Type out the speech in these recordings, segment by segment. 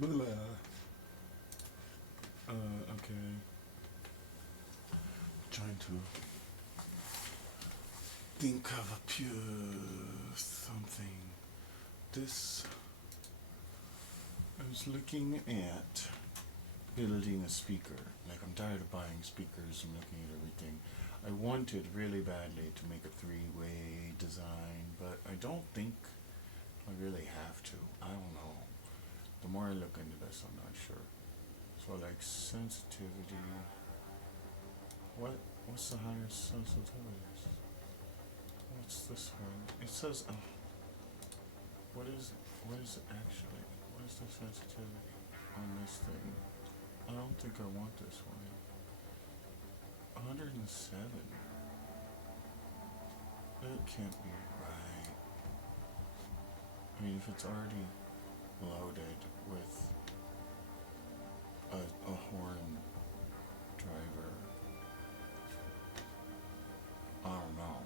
Blah. Okay. Trying to think of a pure something. This. I was looking at building a speaker. Like, I'm tired of buying speakers and looking at everything. I wanted really badly to make a three-way design, but I don't think I really have to. I don't know. The more I look into this, I'm not sure. So, like, sensitivity. What? What's the highest sensitivity? What's this one? It says, what is it? What is it actually? What is the sensitivity on this thing? I don't think I want this one. 107. It can't be right. I mean, if it's already loaded with a horn driver, I don't know.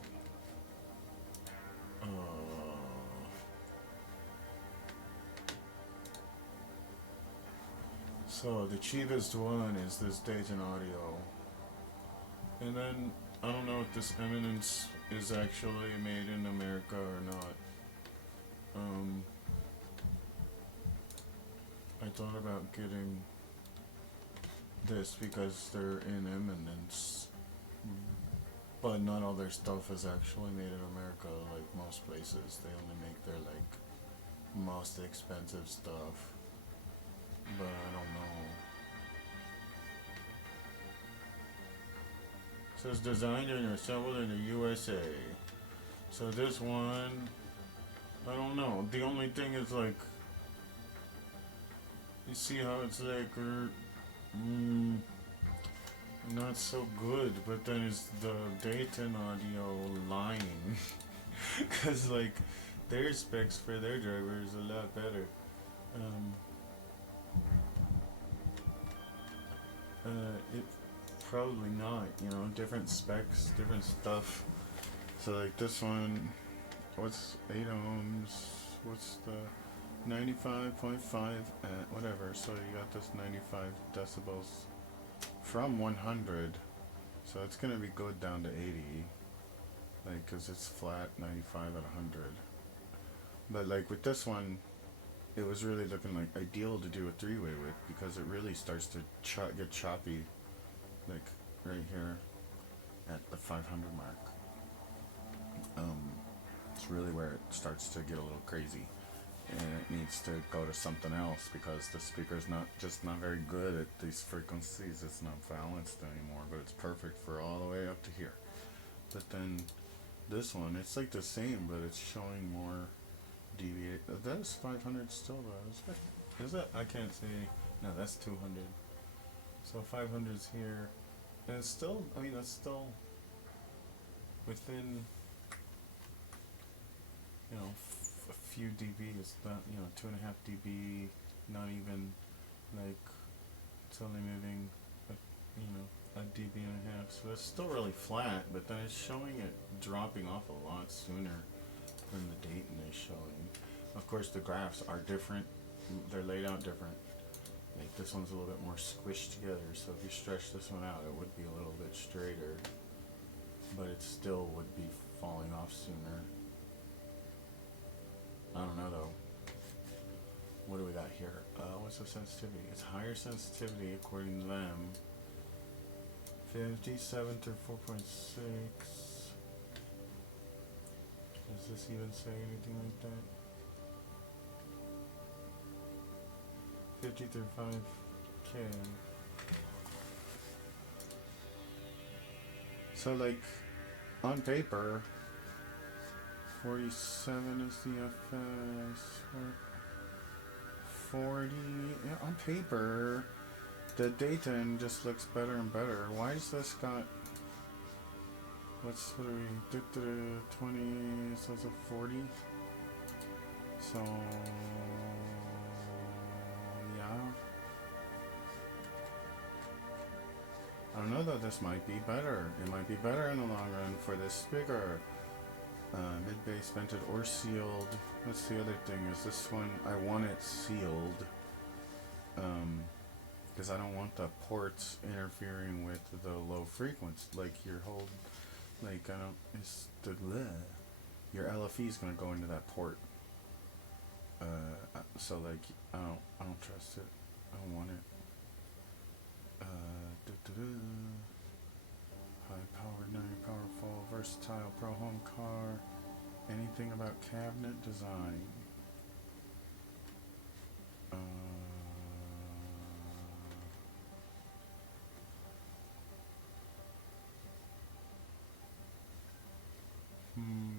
So the cheapest one is this Dayton Audio, and then I don't know if this Eminence is actually made in America or not. Um, I thought about getting this because they're in Eminence, but not all their stuff is actually made in America. Like most places, they only make their like most expensive stuff. But I don't know. It says designed and assembled in the USA. So this one, I don't know. The only thing is like, you see how it's like, mm, not so good. But then it's the Dayton Audio lying, cause like their specs for their driver is a lot better. Um, it probably not. You know, different specs, different stuff. So like this one, what's 8 ohms? What's the 95.5 at whatever? So you got this 95 decibels from 100. So it's gonna be good down to 80, like, cause it's flat 95 at 100. But like with this one, it was really looking like ideal to do a three-way with because it really starts to get choppy, like right here at the 500 mark. Um, it's really where it starts to get a little crazy, and it needs to go to something else because the speaker's not very good at these frequencies. It's not balanced anymore, but it's perfect for all the way up to here. But then this one, it's like the same, but it's showing more deviate. That's 500 still though. Is it? I can't say. No, that's 200. So 500's here, and it's still. I mean, that's still within, a few dB. It's not, 2.5 dB. Not even like it's only moving, a, a dB and a half. So it's still really flat, but then it's showing it dropping off a lot sooner than the Dayton is showing. Of course, the graphs are different. They're laid out different. Like this one's a little bit more squished together, so if you stretch this one out, it would be a little bit straighter, but it still would be falling off sooner. I don't know though. What do we got here? What's the sensitivity? It's higher sensitivity according to them. 57 through 4.6. Does this even say anything like that? 50 through 5K. So like on paper, 47 is the FS. 40, yeah, on paper, the Dayton just looks better and better. Why is this got, what are we, did the 20, so it's a 40? So, yeah. I don't know though, this might be better. It might be better in the long run for this speaker. Mid-bass vented or sealed. That's the other thing, is this one, I want it sealed. because I don't want the ports interfering with the low frequency. Like your whole, like I don't, it's the bleh. Your LFE is gonna go into that port. So like I don't trust it. I don't want it. Du-du-du. High powered, 90 powerful, versatile pro home car. Anything about cabinet design. Uh, hmm.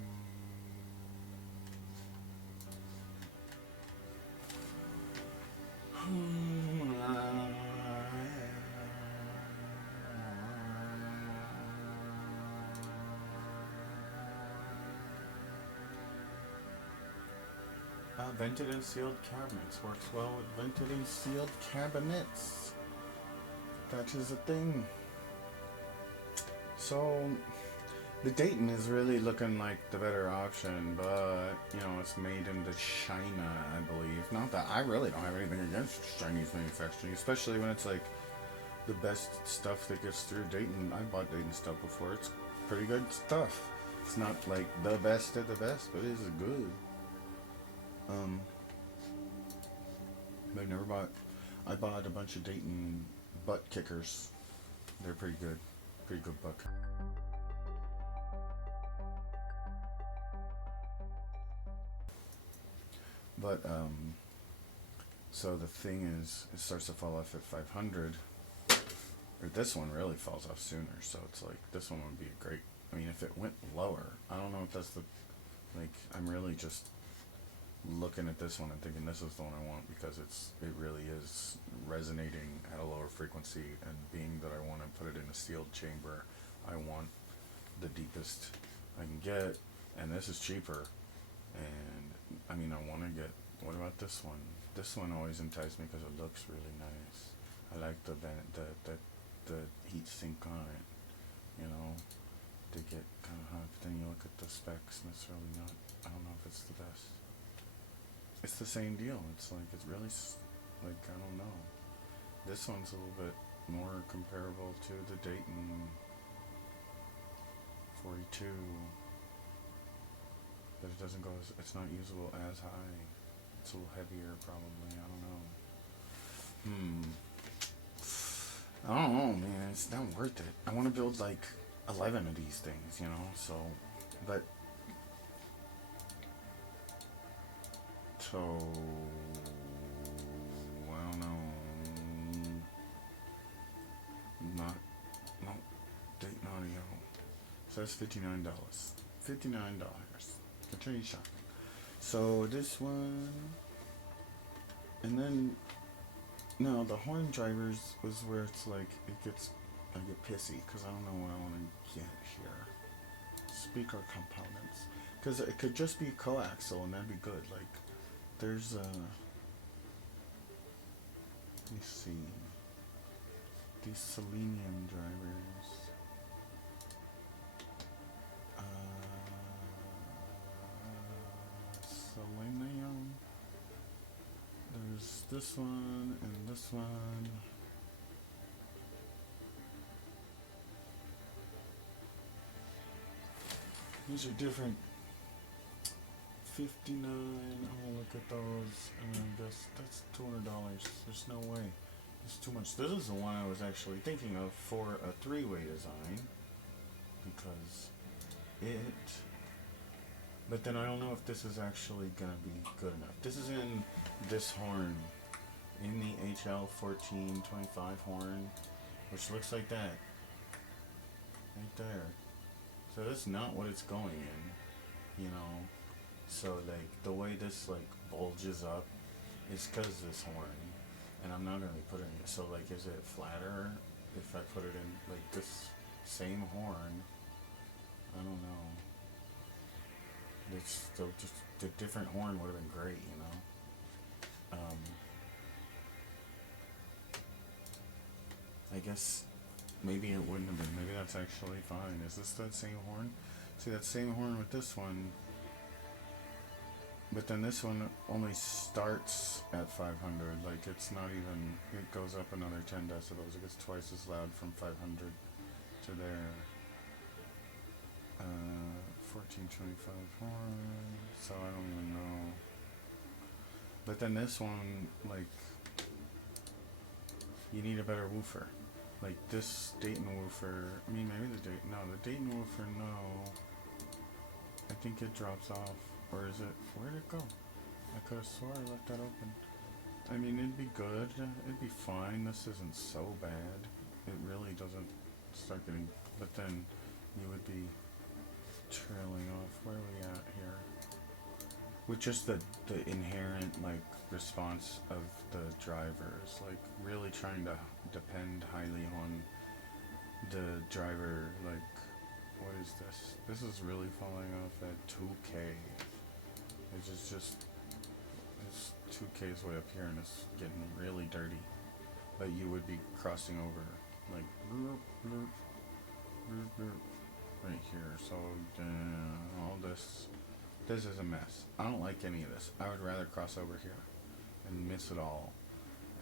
Vented and sealed cabinets. Works well with vented and sealed cabinets. That is a thing. So, the Dayton is really looking like the better option, but, you know, it's made into China, I believe. Not that I really don't have anything against Chinese manufacturing, especially when it's like the best stuff that gets through Dayton. I bought Dayton stuff before. It's pretty good stuff. It's not like the best of the best, but it is good. I've never bought. I bought a bunch of Dayton butt kickers. They're pretty good. Pretty good butt. But so the thing is, it starts to fall off at 500. Or this one really falls off sooner. So it's like this one would be great. I mean, if it went lower, I don't know if that's the. Like, I'm really just looking at this one and thinking this is the one I want because it really is resonating at a lower frequency, and being that I want to put it in a sealed chamber, I want the deepest I can get, and this is cheaper. And I mean, I want to get. What about this one? This one always enticed me because it looks really nice. I like the heat sink on it. You know, they get kind of hot, but then you look at the specs and it's really not. I don't know if it's the best. It's the same deal. It's like, it's really, like, I don't know. This one's a little bit more comparable to the Dayton 42. But it doesn't go as, it's not usable as high. It's a little heavier, probably. I don't know. I don't know, man. It's not worth it. I want to build, like, 11 of these things, you know? So, but. So, I don't know. No, Dayton Audio. So that's $59. $59. Continue shopping. So this one, and then, no, the horn drivers was where it's like, I get pissy because I don't know what I want to get here. Speaker components. Because it could just be coaxial and that'd be good. Like, there's let me see, these selenium drivers. Selenium. There's this one and this one. These are different. 59. I'll look at those, and I guess that's $200. There's no way. It's too much. This is the one I was actually thinking of for a three-way design, because it. But then I don't know if this is actually gonna be good enough. This is in this horn, in the HL1425 horn, which looks like that, right there. So that's not what it's going in, you know. So like the way this like bulges up is because this horn, and I'm not gonna be putting it. So like, is it flatter if I put it in like this same horn? I don't know. It's still just a different horn would have been great, you know. I guess maybe it wouldn't have been. Maybe that's actually fine. Is this that same horn? See that same horn with this one? But then this one only starts at 500. Like it's not even. It goes up another 10 decibels. It gets twice as loud from 500 to there. 1425 horn. So I don't even know. But then this one, like, you need a better woofer. Like this Dayton woofer. I mean, maybe the Dayton. No, the Dayton woofer. No. I think it drops off. Or is it? Where'd it go? I could have swore I left that open. I mean, it'd be good. It'd be fine. This isn't so bad. It really doesn't start getting. But then you would be trailing off. Where are we at here? With just the inherent, like, response of the drivers. Like, really trying to depend highly on the driver. Like, what is this? This is really falling off at 2K. It's just it's 2K is way up here and it's getting really dirty. But you would be crossing over like bloop, bloop, bloop, bloop, right here. So all this is a mess. I don't like any of this. I would rather cross over here and miss it all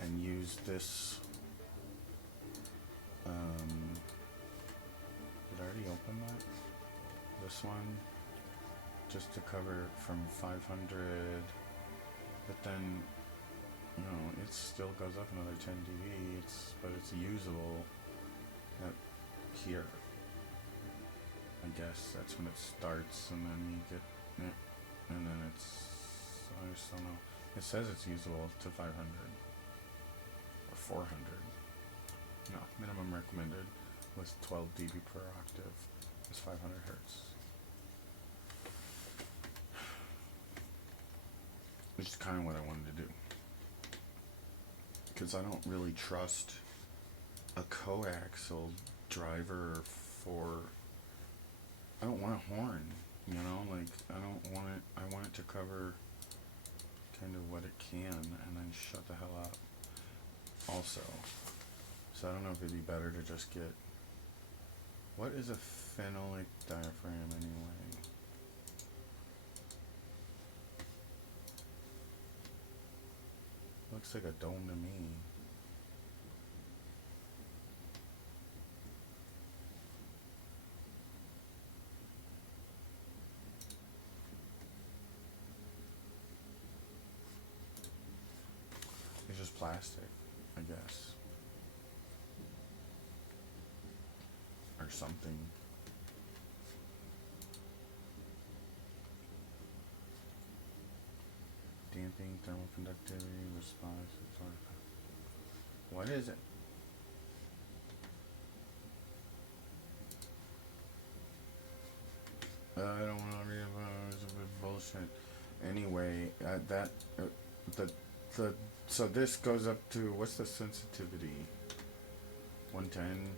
and use this. Did I already open that? This one, just to cover from 500, but then, you know, it still goes up another 10 dB, but it's usable at here. I guess that's when it starts, and then you get it, and then I just don't know. It says it's usable to 500, or 400. No, minimum recommended was 12 dB per octave. It's 500 hertz. Which is kind of what I wanted to do. Because I don't really trust a coaxial driver for... I don't want a horn, you know? Like, I don't want it... I want it to cover kind of what it can and then shut the hell up. Also. So I don't know if it'd be better to just get... What is a phenolic diaphragm anyway? Looks like a dome to me. It's just plastic, I guess. Or something. Damping, thermal conductivity, response. What is it? I don't want to read about it. It's a bit bullshit. Anyway, so this goes up to, what's the sensitivity? 110.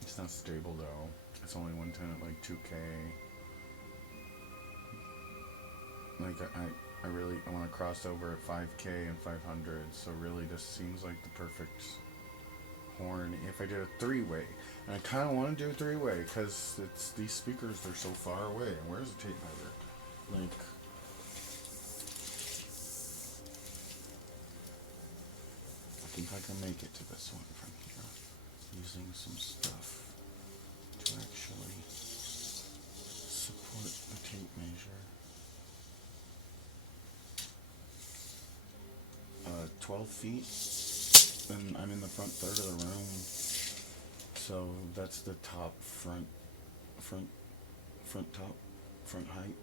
It's not stable though. It's only 110 at like 2K. Like I want to cross over at 5K and 500. So really, this seems like the perfect horn if I did a three-way. And I kind of want to do a three-way because it's these speakers, they're so far away. And where's the tape measure? Like, I think I can make it to this one from here using some stuff to actually support the tape measure. 12 feet, and I'm in the front third of the room, so that's the top front height,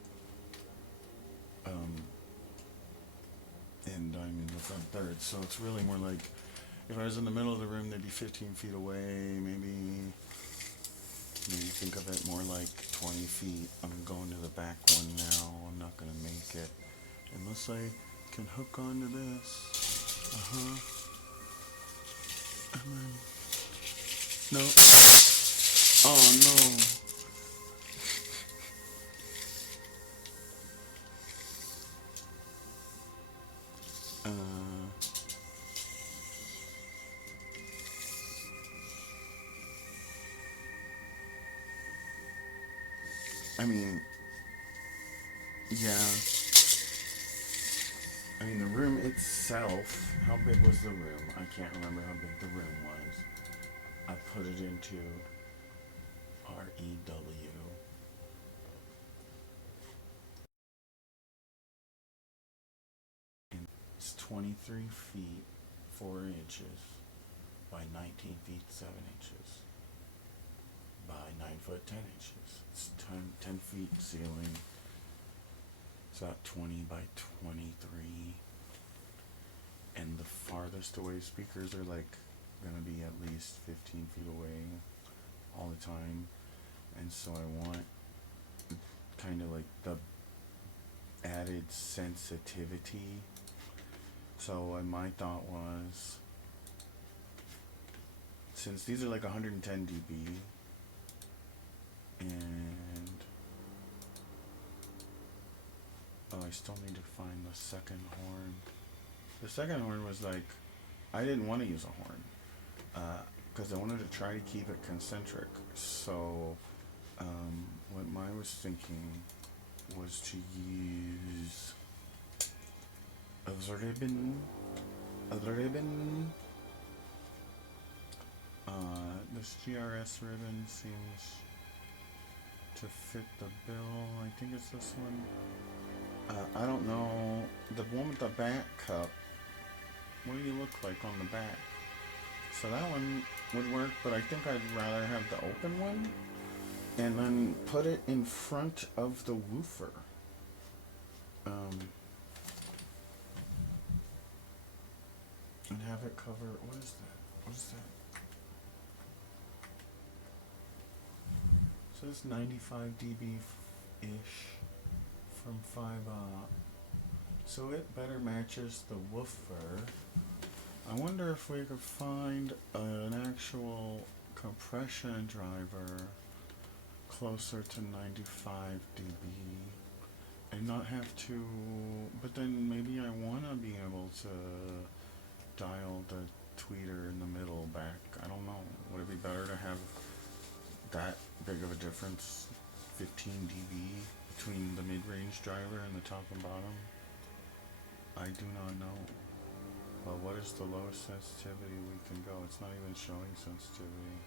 and I'm in the front third, so it's really more like, if I was in the middle of the room, they'd be 15 feet away, maybe think of it more like 20 feet. I'm going to the back one now. I'm not going to make it unless I can hook onto this. And then, no. Oh no. I mean, yeah. I mean, the room itself, how big was the room? I can't remember how big the room was. I put it into REW. And it's 23 feet 4 inches by 19 feet 7 inches by 9 foot 10 inches. It's 10 feet ceiling. It's about 20 by 23. And the farthest away speakers are like gonna be at least 15 feet away all the time. And so I want kind of like the added sensitivity. So my thought was, since these are like 110 dB, and I still need to find the second horn. The second horn was like, I didn't want to use a horn because I wanted to try to keep it concentric. So what I was thinking was to use a ribbon. This GRS ribbon seems to fit the bill. I think it's this one. I don't know. The one with the back cup. What do you look like on the back? So that one would work, but I think I'd rather have the open one and then put it in front of the woofer. And have it cover. What is that? What is that? So it's 95 dB ish from 5 so it better matches the woofer. I wonder if we could find an actual compression driver closer to 95 dB and not have to, but then maybe I want to be able to dial the tweeter in the middle back. I don't know. Would it be better to have that big of a difference, 15 dB, between the mid-range driver and the top and bottom? I do not know. Well, what is the lowest sensitivity we can go? It's not even showing sensitivity.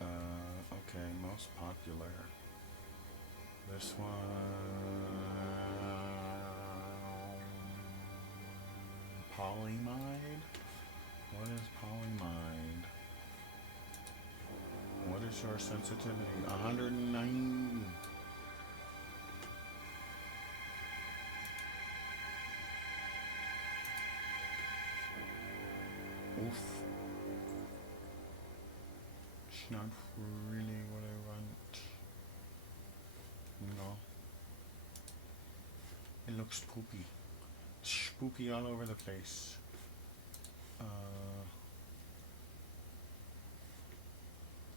Okay, most popular. This one, Polymide? What is Polymide? What is your sensitivity? 109. Oof. It's not really what I want. No. It looks spoopy. Spoopy all over the place.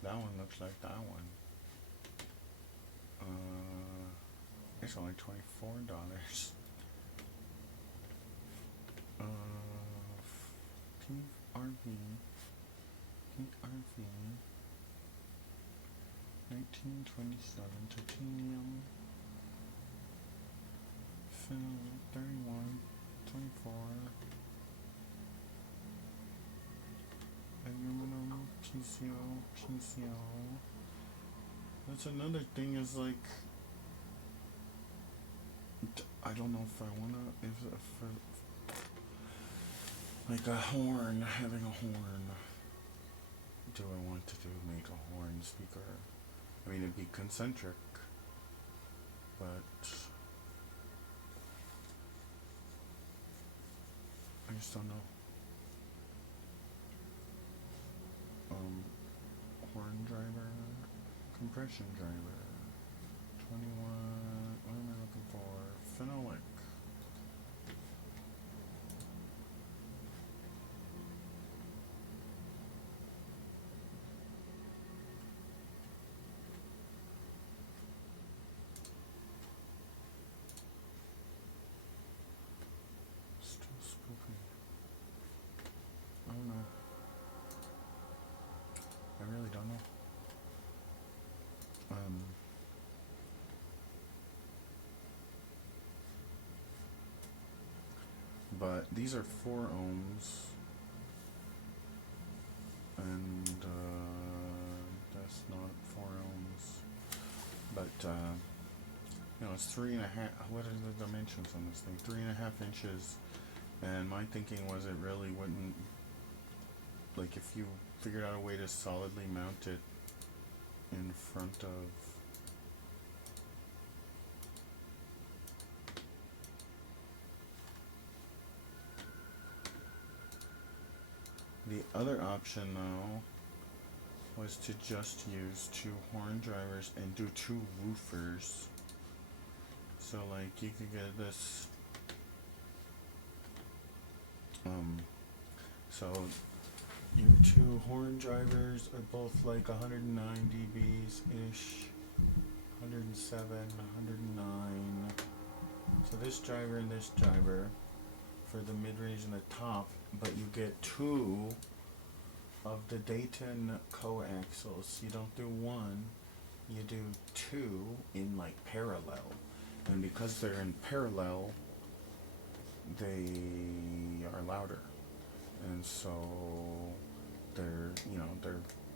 That one looks like that one. It's only $24. Pink RV. 1927 titanium. 31, 24. Aluminum, PCO. That's another thing is like, I don't know if I wanna, like a horn, having a horn. Do I want to make a horn speaker? I mean, it'd be concentric, but I just don't know. Horn driver, compression driver, 21, what am I looking for? Phenolic. Still spooky. I don't know. I really don't know. but these are 4 ohms, and that's not 4 ohms, but you know, it's 3.5. What are the dimensions on this thing? 3.5 inches. And my thinking was it really wouldn't, like, if you figured out a way to solidly mount it in front of the other option, though, was to just use 2 horn drivers and do 2 woofers. So like you could get this so your 2 horn drivers are both like 109 dBs ish, 107, 109. So this driver and this driver for the mid-range and the top, but you get 2 of the Dayton coaxials. You don't do 1, you do 2 in like parallel. And because they're in parallel, they are louder. And so their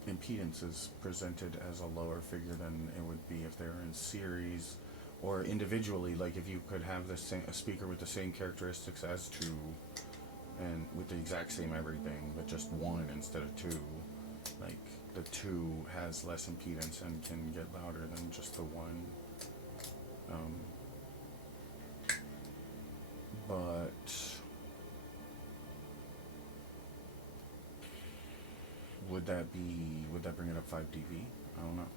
impedance is presented as a lower figure than it would be if they were in series or individually. Like if you could have a speaker with the same characteristics as 2 and with the exact same everything, but just 1 instead of 2. Like the 2 has less impedance and can get louder than just the 1. But would that bring it up 5 dB? I don't know.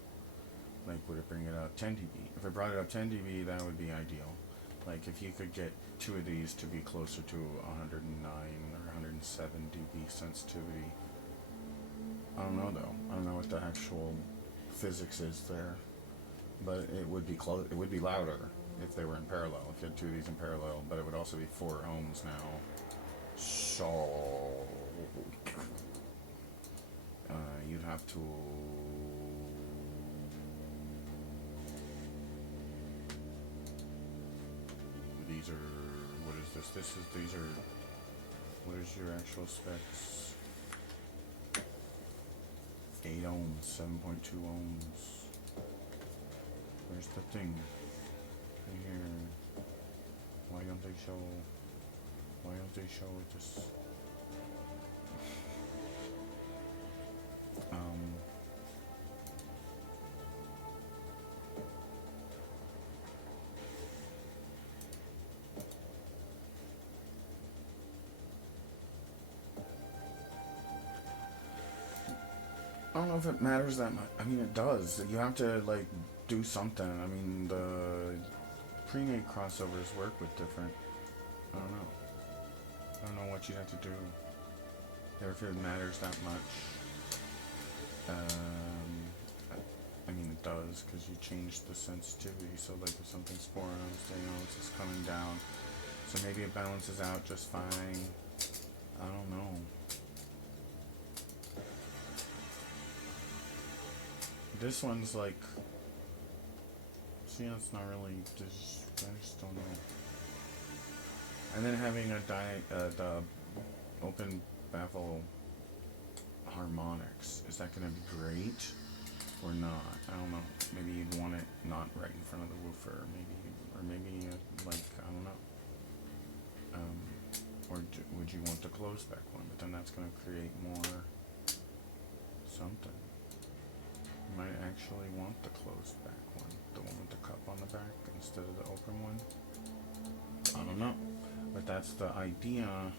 Like, would it bring it up 10 dB? If it brought it up 10 dB, that would be ideal. Like, if you could get 2 of these to be closer to 109 or 107 dB sensitivity. I don't know though. I don't know what the actual physics is there, but it would be close. It would be louder if they were in parallel. If you had 2 of these in parallel, but it would also be 4 ohms now. So you'd have to. These are. What is this? These are. What is your actual specs? 8 ohms, 7.2 ohms. Where's the thing? Right here. Why don't they show this? I don't know if it matters that much. I mean, it does. You have to, like, do something. I mean, the pre-made crossovers work with different. I don't know. I don't know what you'd have to do. Or if it matters that much. I mean, it does, because you change the sensitivity. So, like, if something's 4 ohms, they know it's just coming down. So maybe it balances out just fine. I don't know. This one's like, see, it's not really, I just don't know. And then having the open baffle harmonics, is that going to be great or not? I don't know. Maybe you'd want it not right in front of the woofer, maybe like, I don't know. Would you want the closed back one? But then that's going to create more something. You might actually want the closed back one, the one with the cup on the back instead of the open one. I don't know, but that's the idea.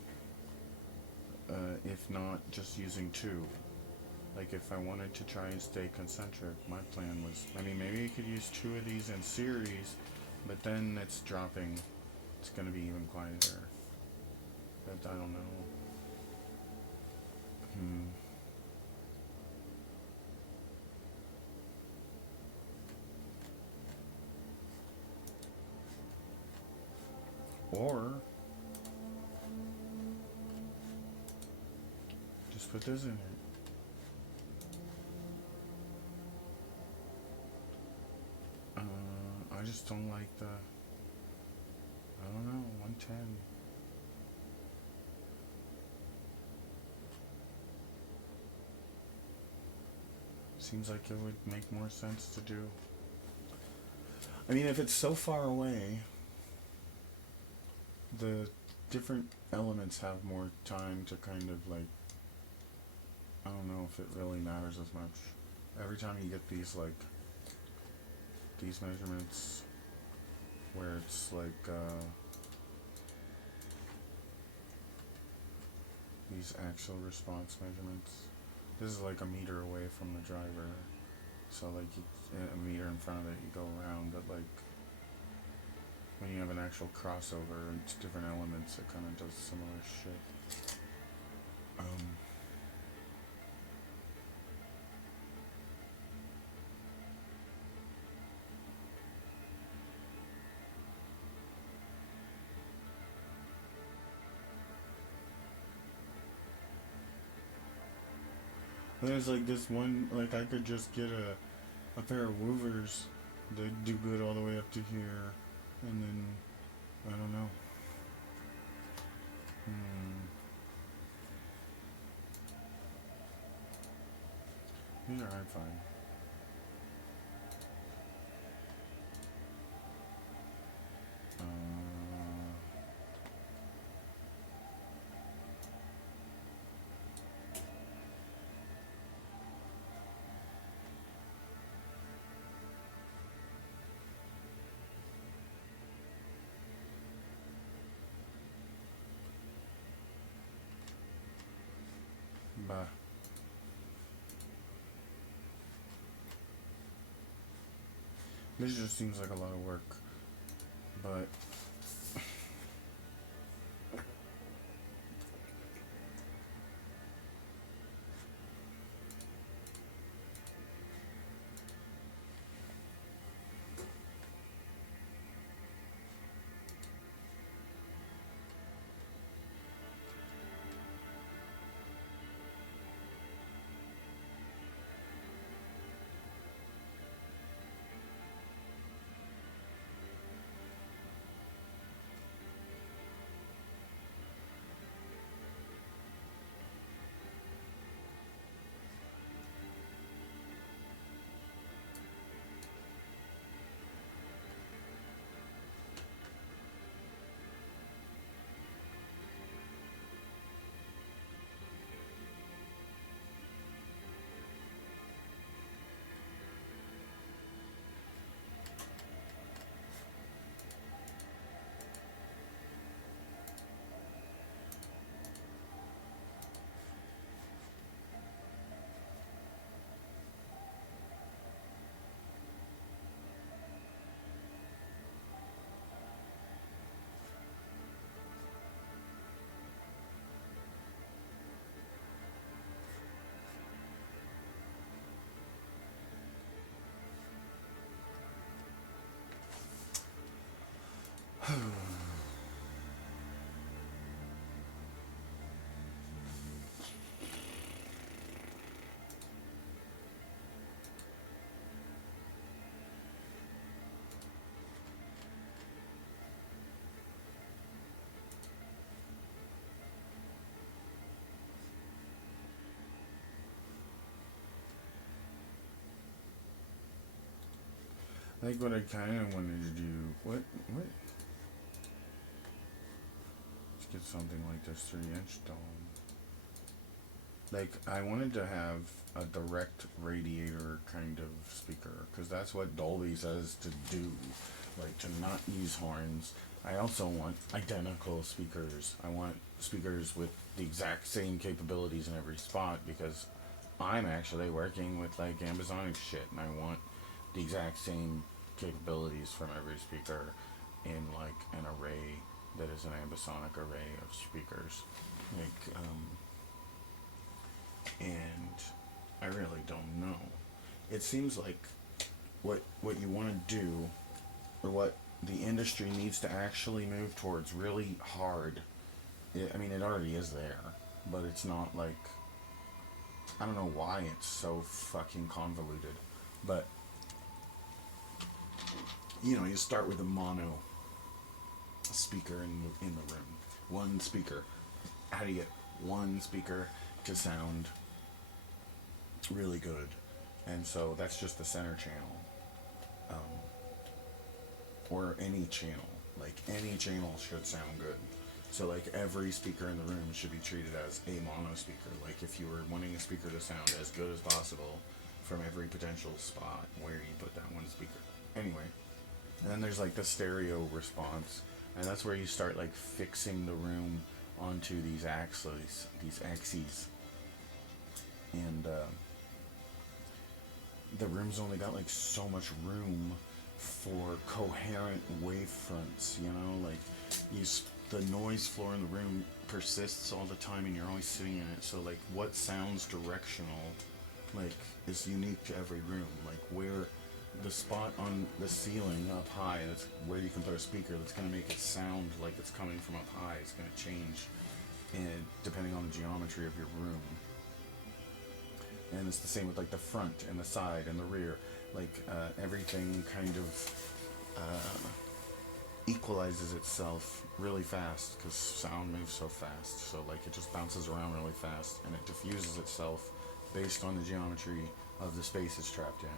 If not, just using 2. Like if I wanted to try and stay concentric, my plan was, I mean, maybe you could use 2 of these in series, but then it's dropping. It's going to be even quieter. But I don't know. Or just put this in it. I just don't like the, I don't know, 110. seems like it would make more sense to do. I mean, if it's so far away, the different elements have more time to kind of like, I don't know if it really matters as much. Every time you get these like these measurements where it's like these actual response measurements, this is like a meter away from the driver, so like a meter in front of it you go around, but like when you have an actual crossover and it's different elements, it kind of does similar shit. There's like this one, like I could just get a pair of woofers that do good all the way up to here, and then, I don't know. These are fine. Bah. This just seems like a lot of work, but like what I kind of wanted to do. What? Let's get something like this 3-inch dome. Like, I wanted to have a direct radiator kind of speaker, because that's what Dolby says to do. Like, to not use horns. I also want identical speakers. I want speakers with the exact same capabilities in every spot, because I'm actually working with, like, ambisonic shit, and I want the exact same capabilities from every speaker in, like, an array that is an ambisonic array of speakers. Like, and I really don't know. It seems like what you want to do, or what the industry needs to actually move towards really hard. I mean, it already is there, but it's not like, I don't know why it's so fucking convoluted, but you know, you start with a mono speaker in the room, one speaker. How do you get one speaker to sound really good, And so that's just the center channel, um, or any channel. Like any channel should sound good. So like every speaker in the room should be treated as a mono speaker. Like if you were wanting a speaker to sound as good as possible from every potential spot where you put that one speaker. Anyway, and then there's like the stereo response, and that's where you start like fixing the room onto these axes, and the room's only got like so much room for coherent wavefronts, you know, like the noise floor in the room persists all the time and you're always sitting in it, so like what sounds directional like is unique to every room. Like where the spot on the ceiling up high, that's where you can put a speaker that's going to make it sound like it's coming from up high. It's going to change and depending on the geometry of your room. And it's the same with like the front and the side and the rear. Like everything kind of equalizes itself really fast because sound moves so fast. So like it just bounces around really fast and it diffuses itself based on the geometry of the space it's trapped in.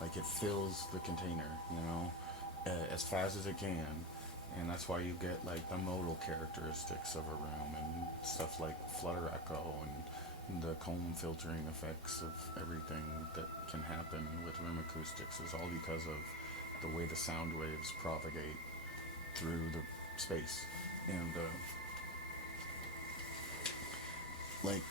Like it fills the container, you know, as fast as it can. And that's why you get like the modal characteristics of a room and stuff like flutter echo and the comb filtering effects of everything that can happen with room acoustics is all because of the way the sound waves propagate through the space. And like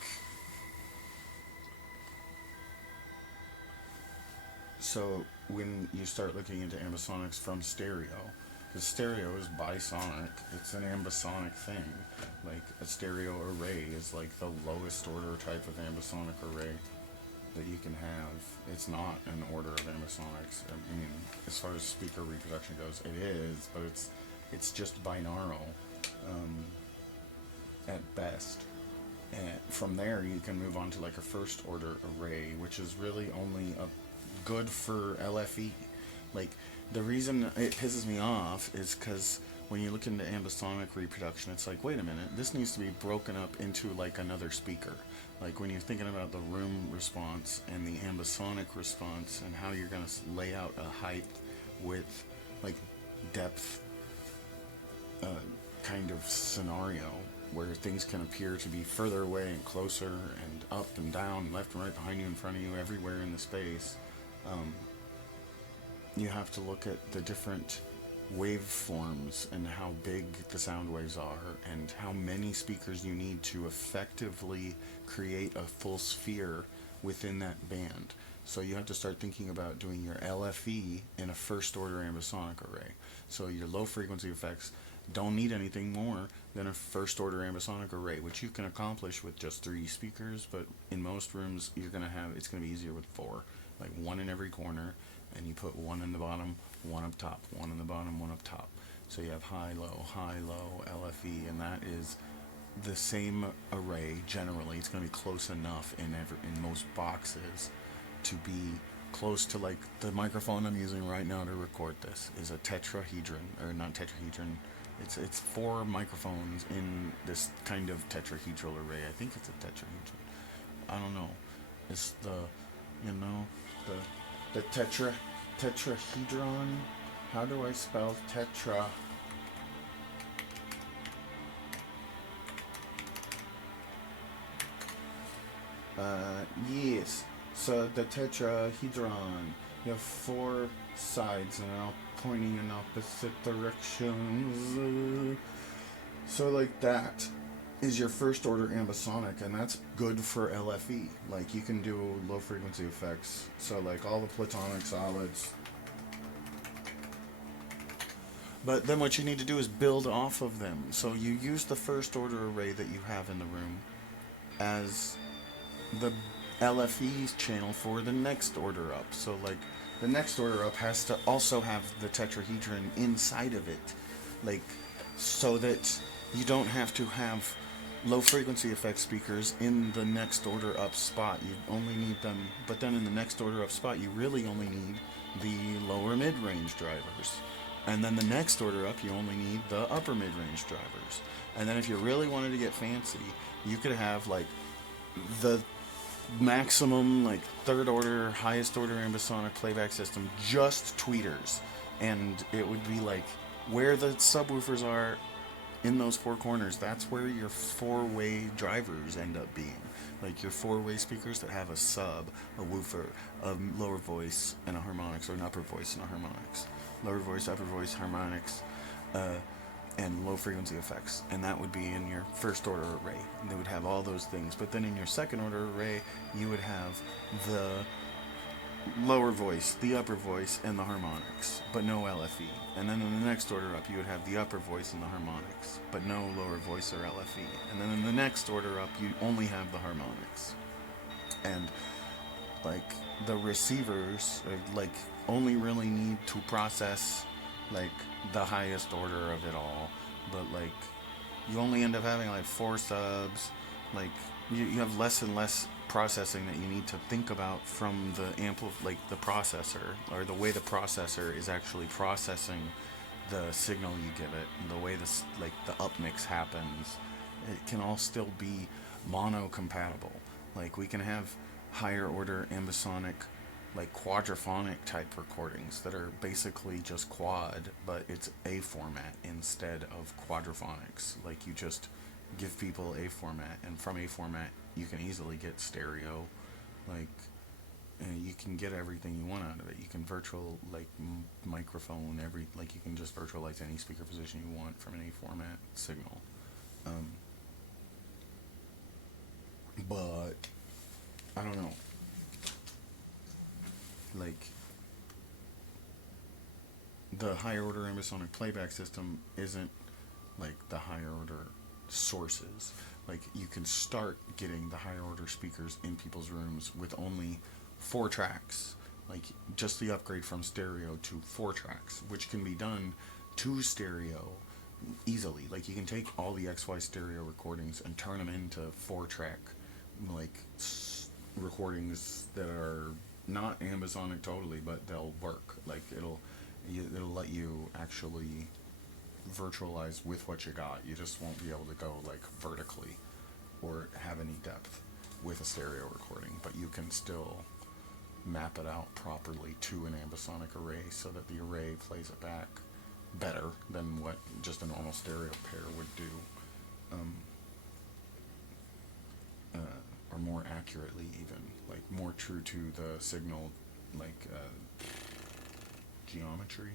so when you start looking into ambisonics from stereo, the stereo is bisonic, it's an ambisonic thing. Like a stereo array is like the lowest order type of ambisonic array that you can have. It's not an order of ambisonics. I mean, as far as speaker reproduction goes, it is, but it's just binaural at best. And from there, you can move on to like a first order array, which is really only good for LFE. Like the reason it pisses me off is because when you look into ambisonic reproduction, it's like, wait a minute, this needs to be broken up into like another speaker. Like when you're thinking about the room response and the ambisonic response and how you're going to lay out a height, width, like depth kind of scenario where things can appear to be further away and closer and up and down, left and right, behind you, in front of you, everywhere in the space, you have to look at the different waveforms and how big the sound waves are and how many speakers you need to effectively create a full sphere within that band. So you have to start thinking about doing your LFE in a first order ambisonic array. So your low frequency effects don't need anything more than a first order ambisonic array, which you can accomplish with just 3 speakers, but in most rooms you're going to have, it's going to be easier with 4, like 1 in every corner, and you put 1 in the bottom, 1 up top, 1 in the bottom, 1 up top. So you have high, low, LFE, and that is the same array generally. It's going to be close enough in most boxes to be close to, like, the microphone I'm using right now to record this is a tetrahedron, or not tetrahedron. It's 4 microphones in this kind of tetrahedral array. I think it's a tetrahedron. I don't know. It's the, you know, the tetrahedron. How do I spell tetra? Yes. So the tetrahedron. You have 4 sides and they're all pointing in opposite directions. So like that is your first order ambisonic, and that's good for LFE. Like you can do low frequency effects. So like all the platonic solids. But then what you need to do is build off of them. So you use the first order array that you have in the room as the LFE channel for the next order up. So like the next order up has to also have the tetrahedron inside of it, like so that you don't have to have low frequency effect speakers in the next order up spot. You only need them, but then in the next order up spot you really only need the lower mid-range drivers, and then the next order up you only need the upper mid-range drivers. And then if you really wanted to get fancy, you could have like the maximum, like third order, highest order ambisonic playback system, just tweeters. And it would be like where the subwoofers are in those four corners, that's where your four-way drivers end up being. Like your four-way speakers that have a sub, a woofer, a lower voice, and a harmonics, or an upper voice and a harmonics. Lower voice, upper voice, harmonics, uh, and low frequency effects. And that would be in your first order array. And they would have all those things. But then in your second order array, you would have the lower voice, the upper voice, and the harmonics, but no LFE. And then in the next order up, you would have the upper voice and the harmonics, but no lower voice or LFE. And then in the next order up, you only have the harmonics. And like the receivers, like only really need to process like the highest order of it all. But like you only end up having like four subs, like you have less and less processing that you need to think about from the like the processor, or the way the processor is actually processing the signal you give it, and the way this like the upmix happens. It can all still be mono compatible. Like we can have higher order ambisonic, like quadraphonic type recordings that are basically just quad, but it's a format instead of quadraphonics. Like you just give people a format, and from a format you can easily get stereo. Like you can get everything you want out of it. You can virtual like microphone every, like you can just virtualize any speaker position you want from any format signal. Um, but I don't know. Like the higher order ambisonic playback system isn't like the higher order sources. Like you can start getting the higher order speakers in people's rooms with only four tracks. Like just the upgrade from stereo to four tracks, which can be done to stereo easily. Like you can take all the XY stereo recordings and turn them into four track like recordings that are not ambisonic totally, but they'll work. Like it'll let you actually virtualize with what you got. You just won't be able to go like vertically or have any depth with a stereo recording, but you can still map it out properly to an ambisonic array so that the array plays it back better than what just a normal stereo pair would do, um, or more accurately even, like more true to the signal, like geometry.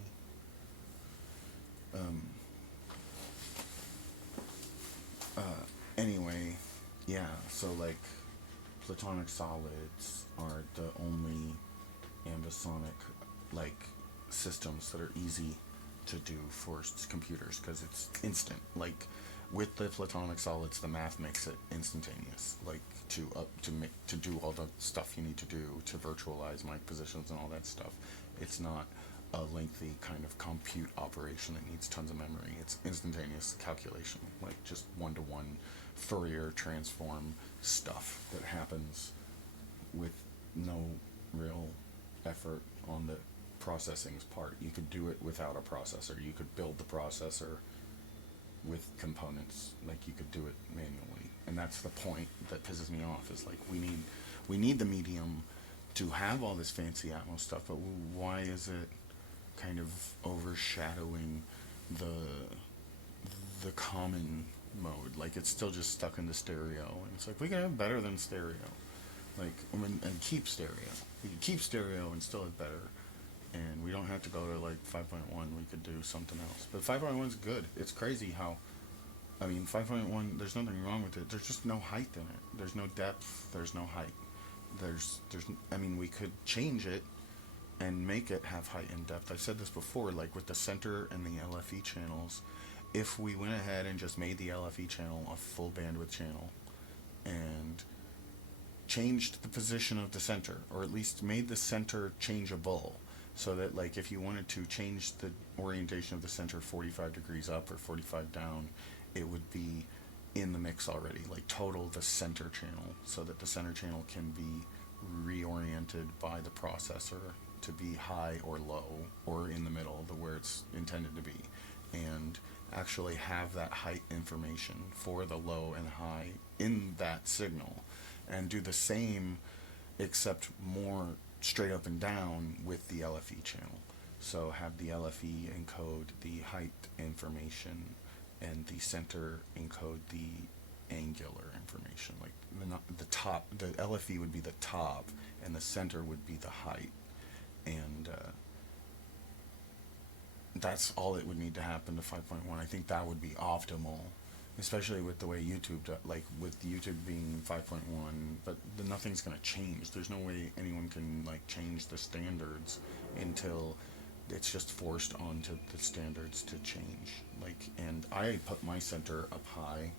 Um, anyway, yeah, so like platonic solids are the only ambisonic like systems that are easy to do for computers because it's instant. Like with the platonic solids, the math makes it instantaneous. Like to do all the stuff you need to do to virtualize mic positions and all that stuff. It's not a lengthy kind of compute operation that needs tons of memory. It's instantaneous calculation, like just one-to-one Fourier transform stuff that happens with no real effort on the processing's part. You could do it without a processor. You could build the processor with components, like you could do it manually. And that's the point that pisses me off, is like we need the medium to have all this fancy Atmos stuff, but why is it kind of overshadowing the common mode? Like it's still just stuck in the stereo, and it's like we can have better than stereo. Like and keep stereo. We can keep stereo and still have better, and we don't have to go to like 5.1. We could do something else. But 5.1 is good. It's crazy how, I mean, 5.1. There's nothing wrong with it. There's just no height in it. There's no depth. There's no height. There's. I mean, we could change it and make it have height and depth. I've said this before, like with the center and the LFE channels, if we went ahead and just made the LFE channel a full bandwidth channel and changed the position of the center, or at least made the center changeable, so that like if you wanted to change the orientation of the center 45 degrees up or 45 down, it would be in the mix already, like total the center channel, so that the center channel can be reoriented by the processor to be high or low or in the middle, the where it's intended to be, and actually have that height information for the low and high in that signal. and do the same except more straight up and down with the LFE channel. So have the LFE encode the height information and the center encode the angular information. Like the top, the LFE would be the top and the center would be the height. And that's all it would need to happen to 5.1. I think that would be optimal, especially with the way YouTube like with YouTube being 5.1, but nothing's going to change. There's no way anyone can like change the standards until it's just forced onto the standards to change. Like, and I put my center up high,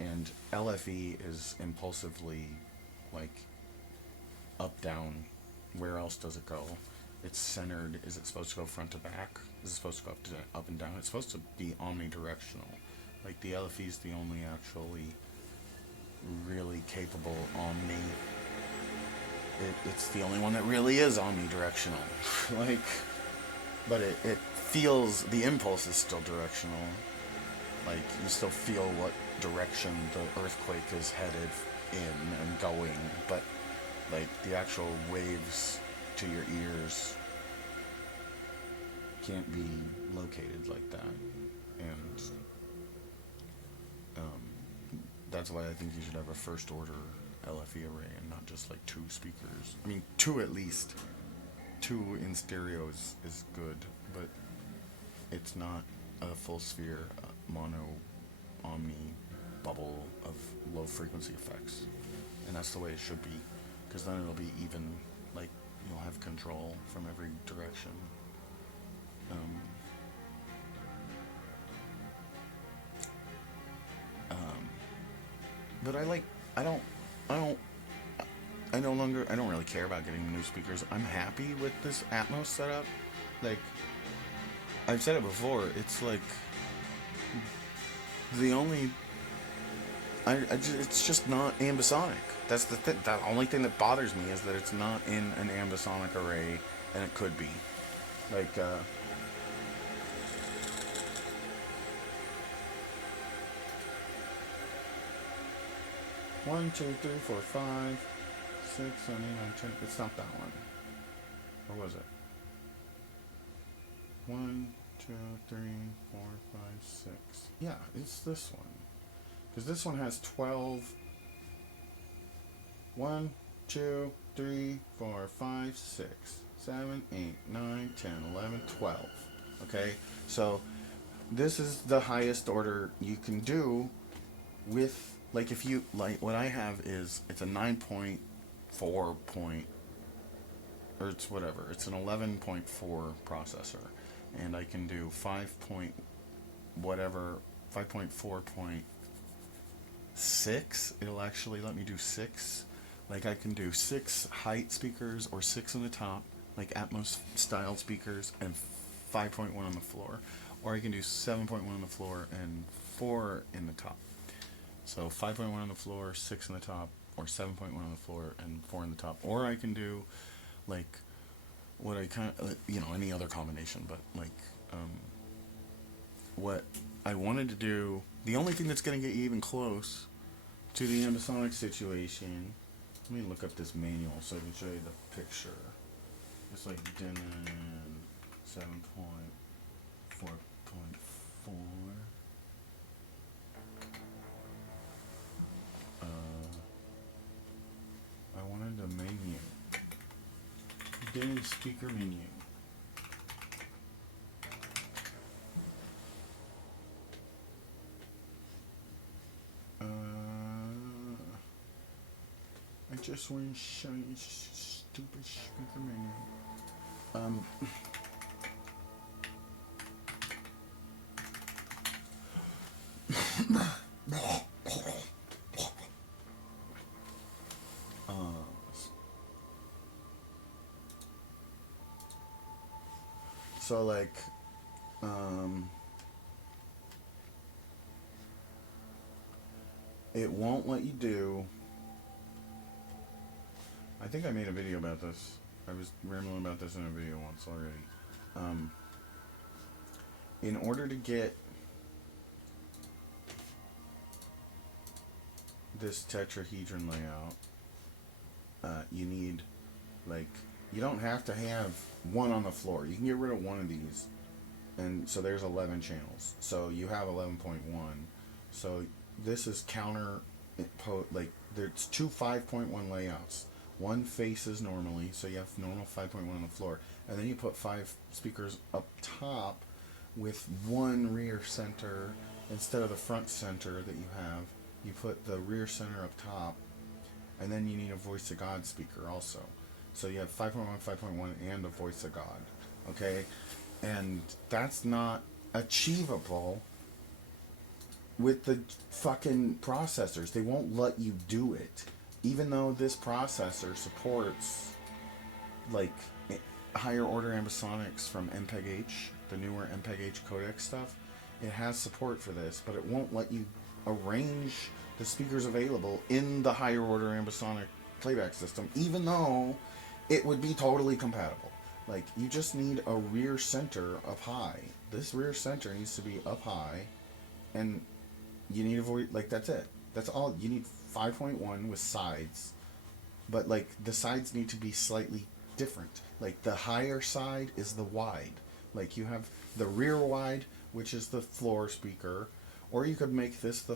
and LFE is impulsively like up down. Where else does it go? It's centered. Is it supposed to go front to back? Is it supposed to go up and down? It's supposed to be omnidirectional. Like the LFE is the only actually really capable omni. It's the only one that really is omnidirectional. Like, but it feels, the impulse is still directional. Like you still feel what direction the earthquake is headed in and going, but like the actual waves to your ears can't be located like that. And that's why I think you should have a first order LFE array and not just like two speakers. I mean, two at least. Two in stereo is good, but it's not a full sphere mono omni bubble of low frequency effects. And that's the way it should be, because then it'll be even, like you'll have control from every direction. But I don't really care about getting new speakers. I'm happy with this Atmos setup. Like, I've said it before, it's like the only, it's just not ambisonic. That's the only thing that bothers me is that it's not in an ambisonic array, and it could be. Like, 1, 2, 3, 4, 5, 6, 7, 8, 9, 10. It's not that one. Or was it? 1, 2, 3, 4, 5, 6. Yeah, it's this one. Because this one has 12. 1, 2, 3, 4, 5, 6, 7, 8, 9, 10, 11, 12. Okay? So, this is the highest order you can do with, like, if you, like, what I have is, it's a 9.4 point, or it's whatever, it's an 11.4 processor, and I can do 5.4.6, it'll actually let me do 6, like I can do 6 height speakers, or 6 on the top, like Atmos style speakers, and 5.1 on the floor, or I can do 7.1 on the floor, and 4 in the top. So 5.1 on the floor, 6 on the top, or 7.1 on the floor, and 4 on the top. Or I can do, like, what I kind of, any other combination, but, like, what I wanted to do, the only thing that's going to get you even close to the ambisonic situation, let me look up this manual so I can show you the picture. It's like Denon 7.4.4. I wanted a menu. Denon speaker menu. I just want to show you stupid speaker menu. So like, it won't let you do, I think I made a video about this. I was rambling about this in a video once already. In order to get this tetrahedron layout, You need, like, you don't have to have one on the floor. You can get rid of one of these, and so there's 11 channels. So you have 11.1. So this is counter, like, there's two 5.1 layouts. One faces normally, so you have normal 5.1 on the floor, and then you put 5 speakers up top with one rear center instead of the front center that you have. You put the rear center up top, and then you need a voice of God speaker also. So you have 5.1, 5.1, and a voice of God. Okay? And that's not achievable with the fucking processors. They won't let you do it. Even though this processor supports, like, higher order ambisonics from MPEG-H, the newer MPEG-H codec stuff, it has support for this, but it won't let you arrange the speakers available in the higher order ambisonic playback system, even though it would be totally compatible. Like, you just need a rear center up high. This rear center needs to be up high, and you need a voice, like, that's it. That's all. You need 5.1 with sides, but, like, the sides need to be slightly different. Like, the higher side is the wide. Like, you have the rear wide, which is the floor speaker, or you could make this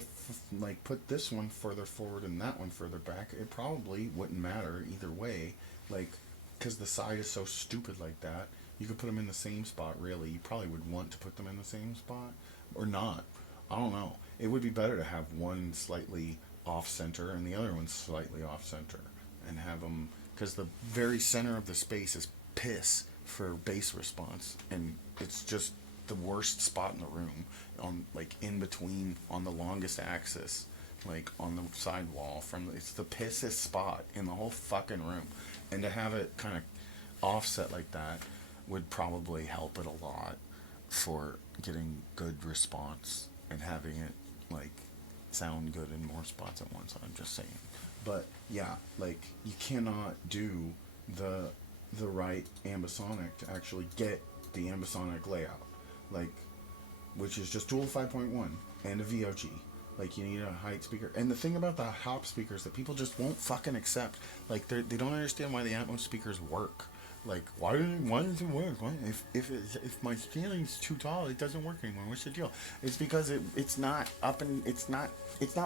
like, put this one further forward and that one further back. It probably wouldn't matter either way, like, because the side is so stupid like that. You could put them in the same spot, really. You probably would want to put them in the same spot, or not. I don't know. It would be better to have one slightly off center and the other one slightly off center, and have them, because the very center of the space is piss for bass response, and it's just the worst spot in the room, on, like, in between, on the longest axis, like on the side wall. It's the pissest spot in the whole fucking room, and to have it kind of offset like that would probably help it a lot for getting good response and having it, like, sound good in more spots at once. I'm just saying. But yeah, like, you cannot do the right ambisonic to actually get the ambisonic layout, like, which is just dual 5.1 and a VOG. Like, you need a height speaker. And the thing about the hop speakers that people just won't fucking accept, like, they don't understand why the Atmos speakers work. Like, why does it work? Why? If my ceiling's too tall, it doesn't work anymore. What's the deal? It's because it's not up, and it's not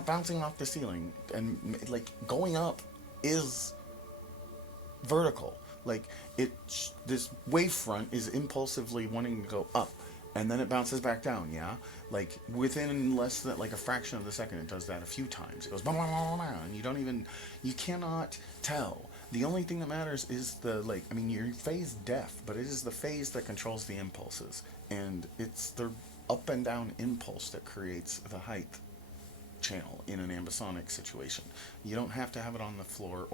bouncing off the ceiling, and, like, going up is vertical. Like, this wavefront is impulsively wanting to go up, and then it bounces back down. Yeah, like, within less than, like, a fraction of the second, it does that a few times. It goes blah, blah, blah, blah, and you cannot tell. The only thing that matters is the, like, I mean, you're phase deaf, but it is the phase that controls the impulses, and it's the up and down impulse that creates the height channel in an ambisonic situation. You don't have to have it on the floor,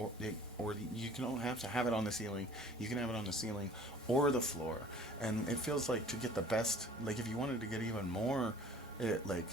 or you don't have to have it on the ceiling. You can have it on the ceiling or the floor, and it feels like, to get the best, like, if you wanted to get even more, like,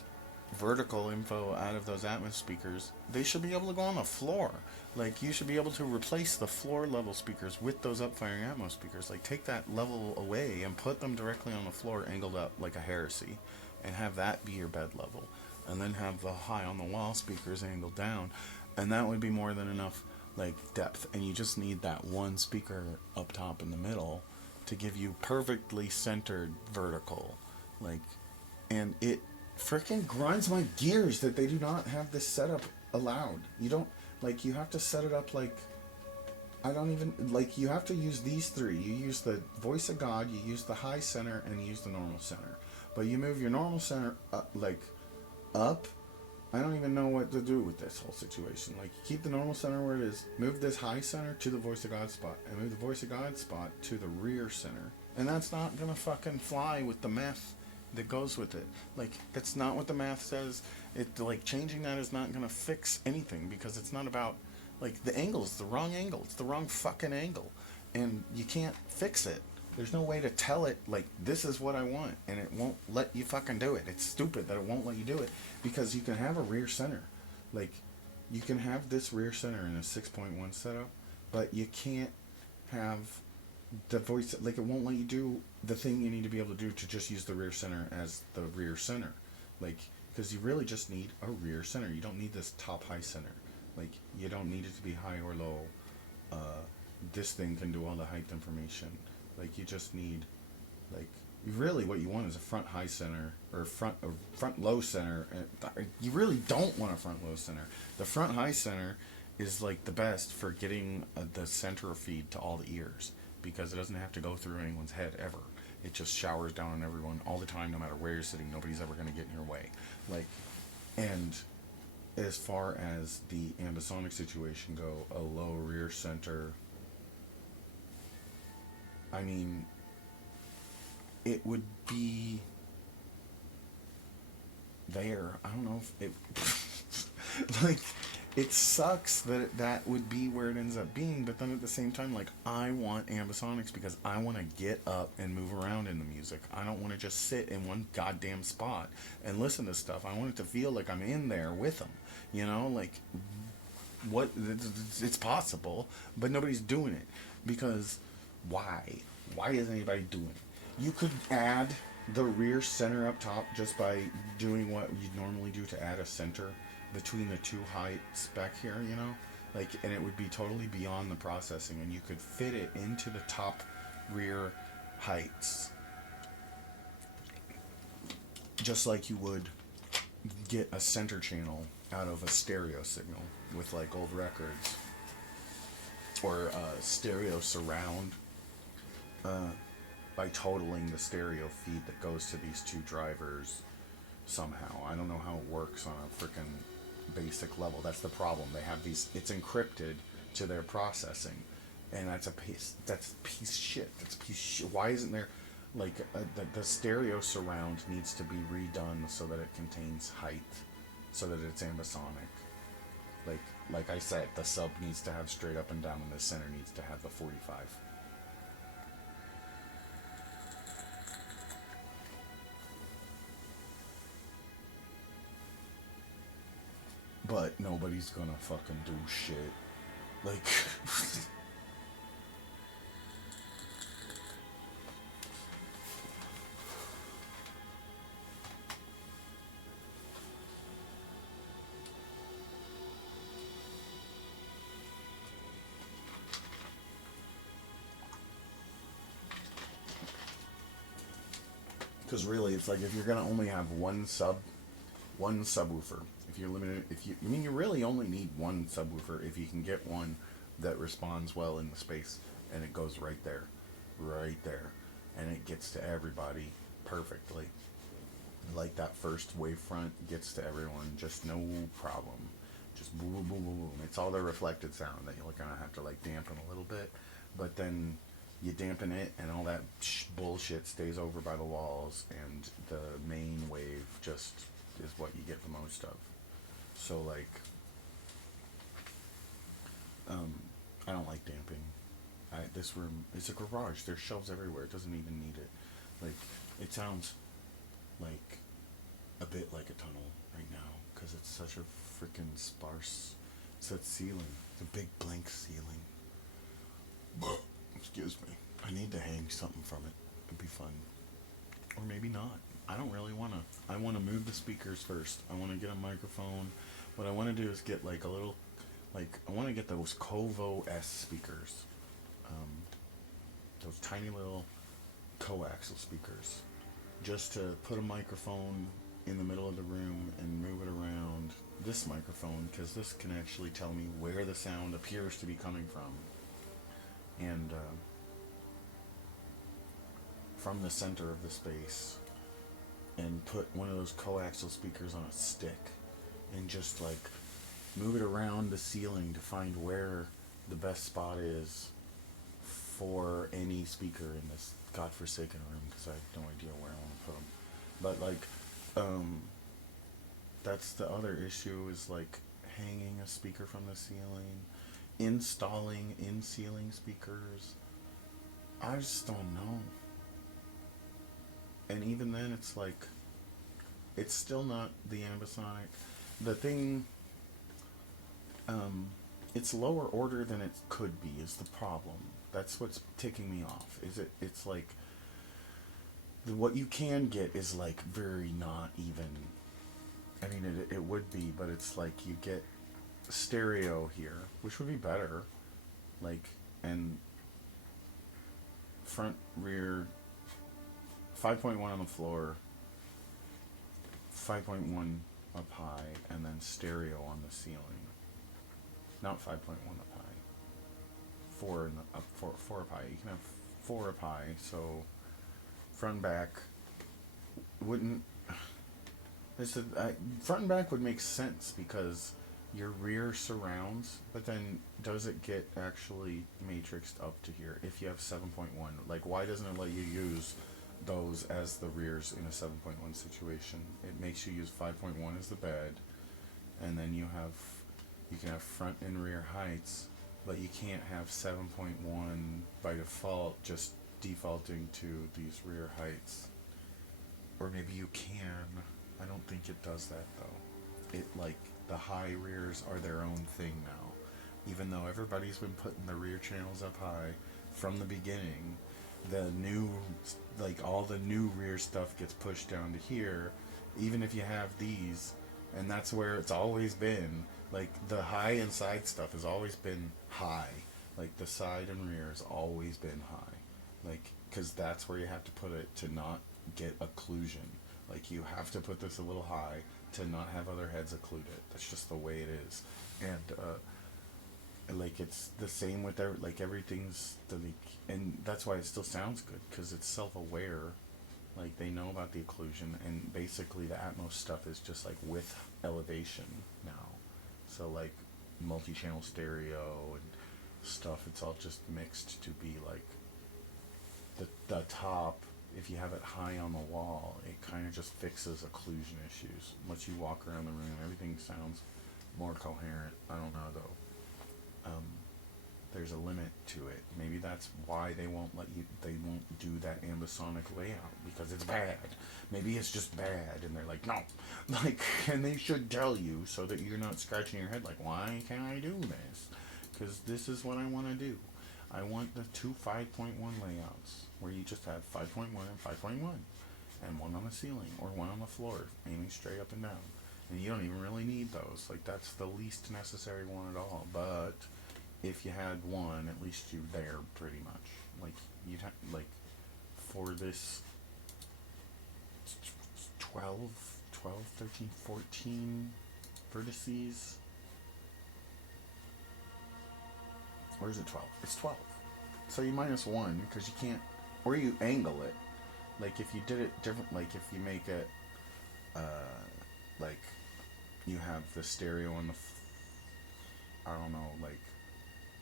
vertical info out of those Atmos speakers, they should be able to go on the floor. Like, you should be able to replace the floor level speakers with those up-firing Atmos speakers. Like, take that level away and put them directly on the floor, angled up like a heresy, and have that be your bed level, and then have the high on the wall speakers angled down, and that would be more than enough, like, depth. And you just need that one speaker up top in the middle to give you perfectly centered vertical, like, and it freaking grinds my gears that they do not have this setup allowed. You don't, like, you have to set it up, like, I don't even, like, you have to use these three. You use the voice of God, you use the high center, and you use the normal center. But you move your normal center up, like, up. I don't even know what to do with this whole situation. Like, keep the normal center where it is, move this high center to the voice of God spot, and move the voice of God spot to the rear center. And that's not gonna fucking fly with the math that goes with it. Like, that's not what the math says. Like, changing that is not gonna fix anything, because it's not about, like, the angle is the wrong angle. It's the wrong fucking angle, and you can't fix it. There's no way to tell it, like, this is what I want, and it won't let you fucking do it. It's stupid that it won't let you do it, because you can have a rear center. Like, you can have this rear center in a 6.1 setup, but you can't have the voice, like, it won't let you do the thing you need to be able to do to just use the rear center as the rear center. Like, because you really just need a rear center. You don't need this top high center. Like, you don't need it to be high or low. this thing can do all the height information. Like you just need, like, really what you want is a front high center or front low center. You really don't want a front low center. The front high center is like the best for getting the center feed to all the ears, because it doesn't have to go through anyone's head ever. It just showers down on everyone all the time, no matter where you're sitting. Nobody's ever going to get in your way. Like, and as far as the ambisonic situation go, a low rear center, I mean, it would be there. I don't know if it like, it sucks that that would be where it ends up being, but then at the same time, like, I want ambisonics because I want to get up and move around in the music. I don't want to just sit in one goddamn spot and listen to stuff. I want it to feel like I'm in there with them, you know, like, what, it's possible, but nobody's doing it because why isn't anybody doing it? You could add the rear center up top just by doing what you normally do to add a center between the two heights back here, you know, like, and it would be totally beyond the processing, and you could fit it into the top rear heights just like you would get a center channel out of a stereo signal with like old records, or stereo surround, by totaling the stereo feed that goes to these two drivers somehow. I don't know how it works on a freaking basic level. That's the problem. They have these, it's encrypted to their processing, and that's a piece of shit. That's a piece of shit. Why isn't there, like, the stereo surround needs to be redone so that it contains height, so that it's ambisonic. Like I said, the sub needs to have straight up and down, and the center needs to have the 45. But nobody's gonna fucking do shit. Like, because really, it's like, if you're gonna only have one subwoofer, if you're limited, I mean, you really only need one subwoofer if you can get one that responds well in the space, and it goes right there, and it gets to everybody perfectly. Like, that first wavefront gets to everyone, just no problem. Just boom, boom, boom, boom, boom. It's all the reflected sound that you're gonna have to like dampen a little bit, but then you dampen it, and all that bullshit stays over by the walls, and the main wave just is what you get the most of. So, like, I don't like damping. This room, it's a garage. There's shelves everywhere. It doesn't even need it. Like, it sounds like a bit like a tunnel right now because it's such a freaking sparse. It's that ceiling, the big blank ceiling. Excuse me. I need to hang something from it. It'd be fun, or maybe not. I don't really want to. I want to move the speakers first. I want to get a microphone. What I want to do is get like a little, like, I want to get those Kovo S speakers, those tiny little coaxial speakers, just to put a microphone in the middle of the room and move it around this microphone, because this can actually tell me where the sound appears to be coming from, and from the center of the space, and put one of those coaxial speakers on a stick and just like move it around the ceiling to find where the best spot is for any speaker in this godforsaken room, because I have no idea where I want to put them. But like, that's the other issue, is like hanging a speaker from the ceiling, installing in-ceiling speakers. I just don't know. And even then, it's like, it's still not the ambisonic. The thing, it's lower order than it could be, is the problem. That's what's ticking me off. It's like, what you can get is like very not even. I mean, it would be, but it's like you get stereo here, which would be better. like, and front, rear, 5.1 on the floor, 5.1 up high, and then stereo on the ceiling. Not 5.1 up high. Four in the, up four up high. You can have four up high, so front and back wouldn't. This is, front and back would make sense because your rear surrounds, but then does it get actually matrixed up to here if you have 7.1? Like, why doesn't it let you use those as the rears in a 7.1 situation? It makes you use 5.1 as the bed, and then you can have front and rear heights, but you can't have 7.1 by default, just defaulting to these rear heights. Or maybe you can. I don't think it does that though. It, like, the high rears are their own thing now. Even though everybody's been putting the rear channels up high from the beginning, the new, like, all the new rear stuff gets pushed down to here, even if you have these, and that's where it's always been. Like, the high and side stuff has always been high. Like, the side and rear has always been high. Like, because that's where you have to put it to not get occlusion. Like, you have to put this a little high to not have other heads occluded. That's just the way it is. And like, it's the same with like, everything's and that's why it still sounds good, because it's self-aware. Like, they know about the occlusion, and basically the Atmos stuff is just like with elevation now. So, like, multi-channel stereo and stuff, it's all just mixed to be like the top. If you have it high on the wall, it kind of just fixes occlusion issues. Once you walk around the room, everything sounds more coherent. I don't know though. There's a limit to it. Maybe that's why they won't do that ambisonic layout, because it's bad. Maybe it's just bad, and they're like, no, like, and they should tell you so that you're not scratching your head like, why can't I do this? Because this is what I want to do. I want the two 5.1 layouts where you just have 5.1 and 5.1, and one on the ceiling or one on the floor, aiming straight up and down. And you don't even really need those. Like, that's the least necessary one at all. But if you had one, at least you're there pretty much. Like, you'd have, like, for this 12, 13, 14 vertices. Or is it 12? It's 12. So you minus one, because you can't, or you angle it. Like, if you did it different, like, if you make it, like, you have the stereo on the, I don't know, like,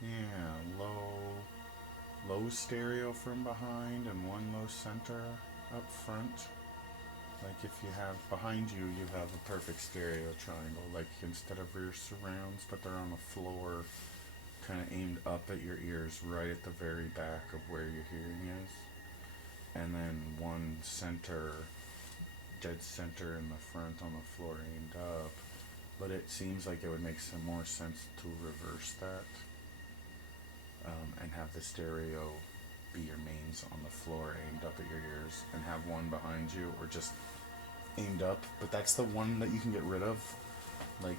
yeah, low stereo from behind and one low center up front. Like, if you have behind you, you have a perfect stereo triangle. Like, instead of rear surrounds, but they're on the floor, kind of aimed up at your ears, right at the very back of where your hearing is. And then one center, dead center in the front on the floor, aimed up. But it seems like it would make some more sense to reverse that, and have the stereo be your mains on the floor, aimed up at your ears, and have one behind you, or just aimed up. But that's the one that you can get rid of, like,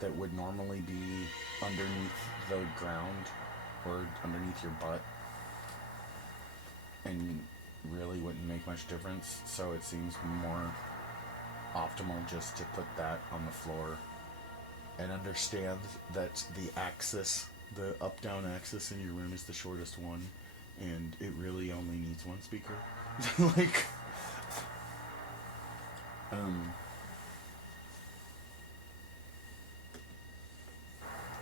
that would normally be underneath the ground or underneath your butt, and really wouldn't make much difference. So it seems more optimal just to put that on the floor, and understand that the axis, the up-down axis in your room, is the shortest one, and it really only needs one speaker. Like,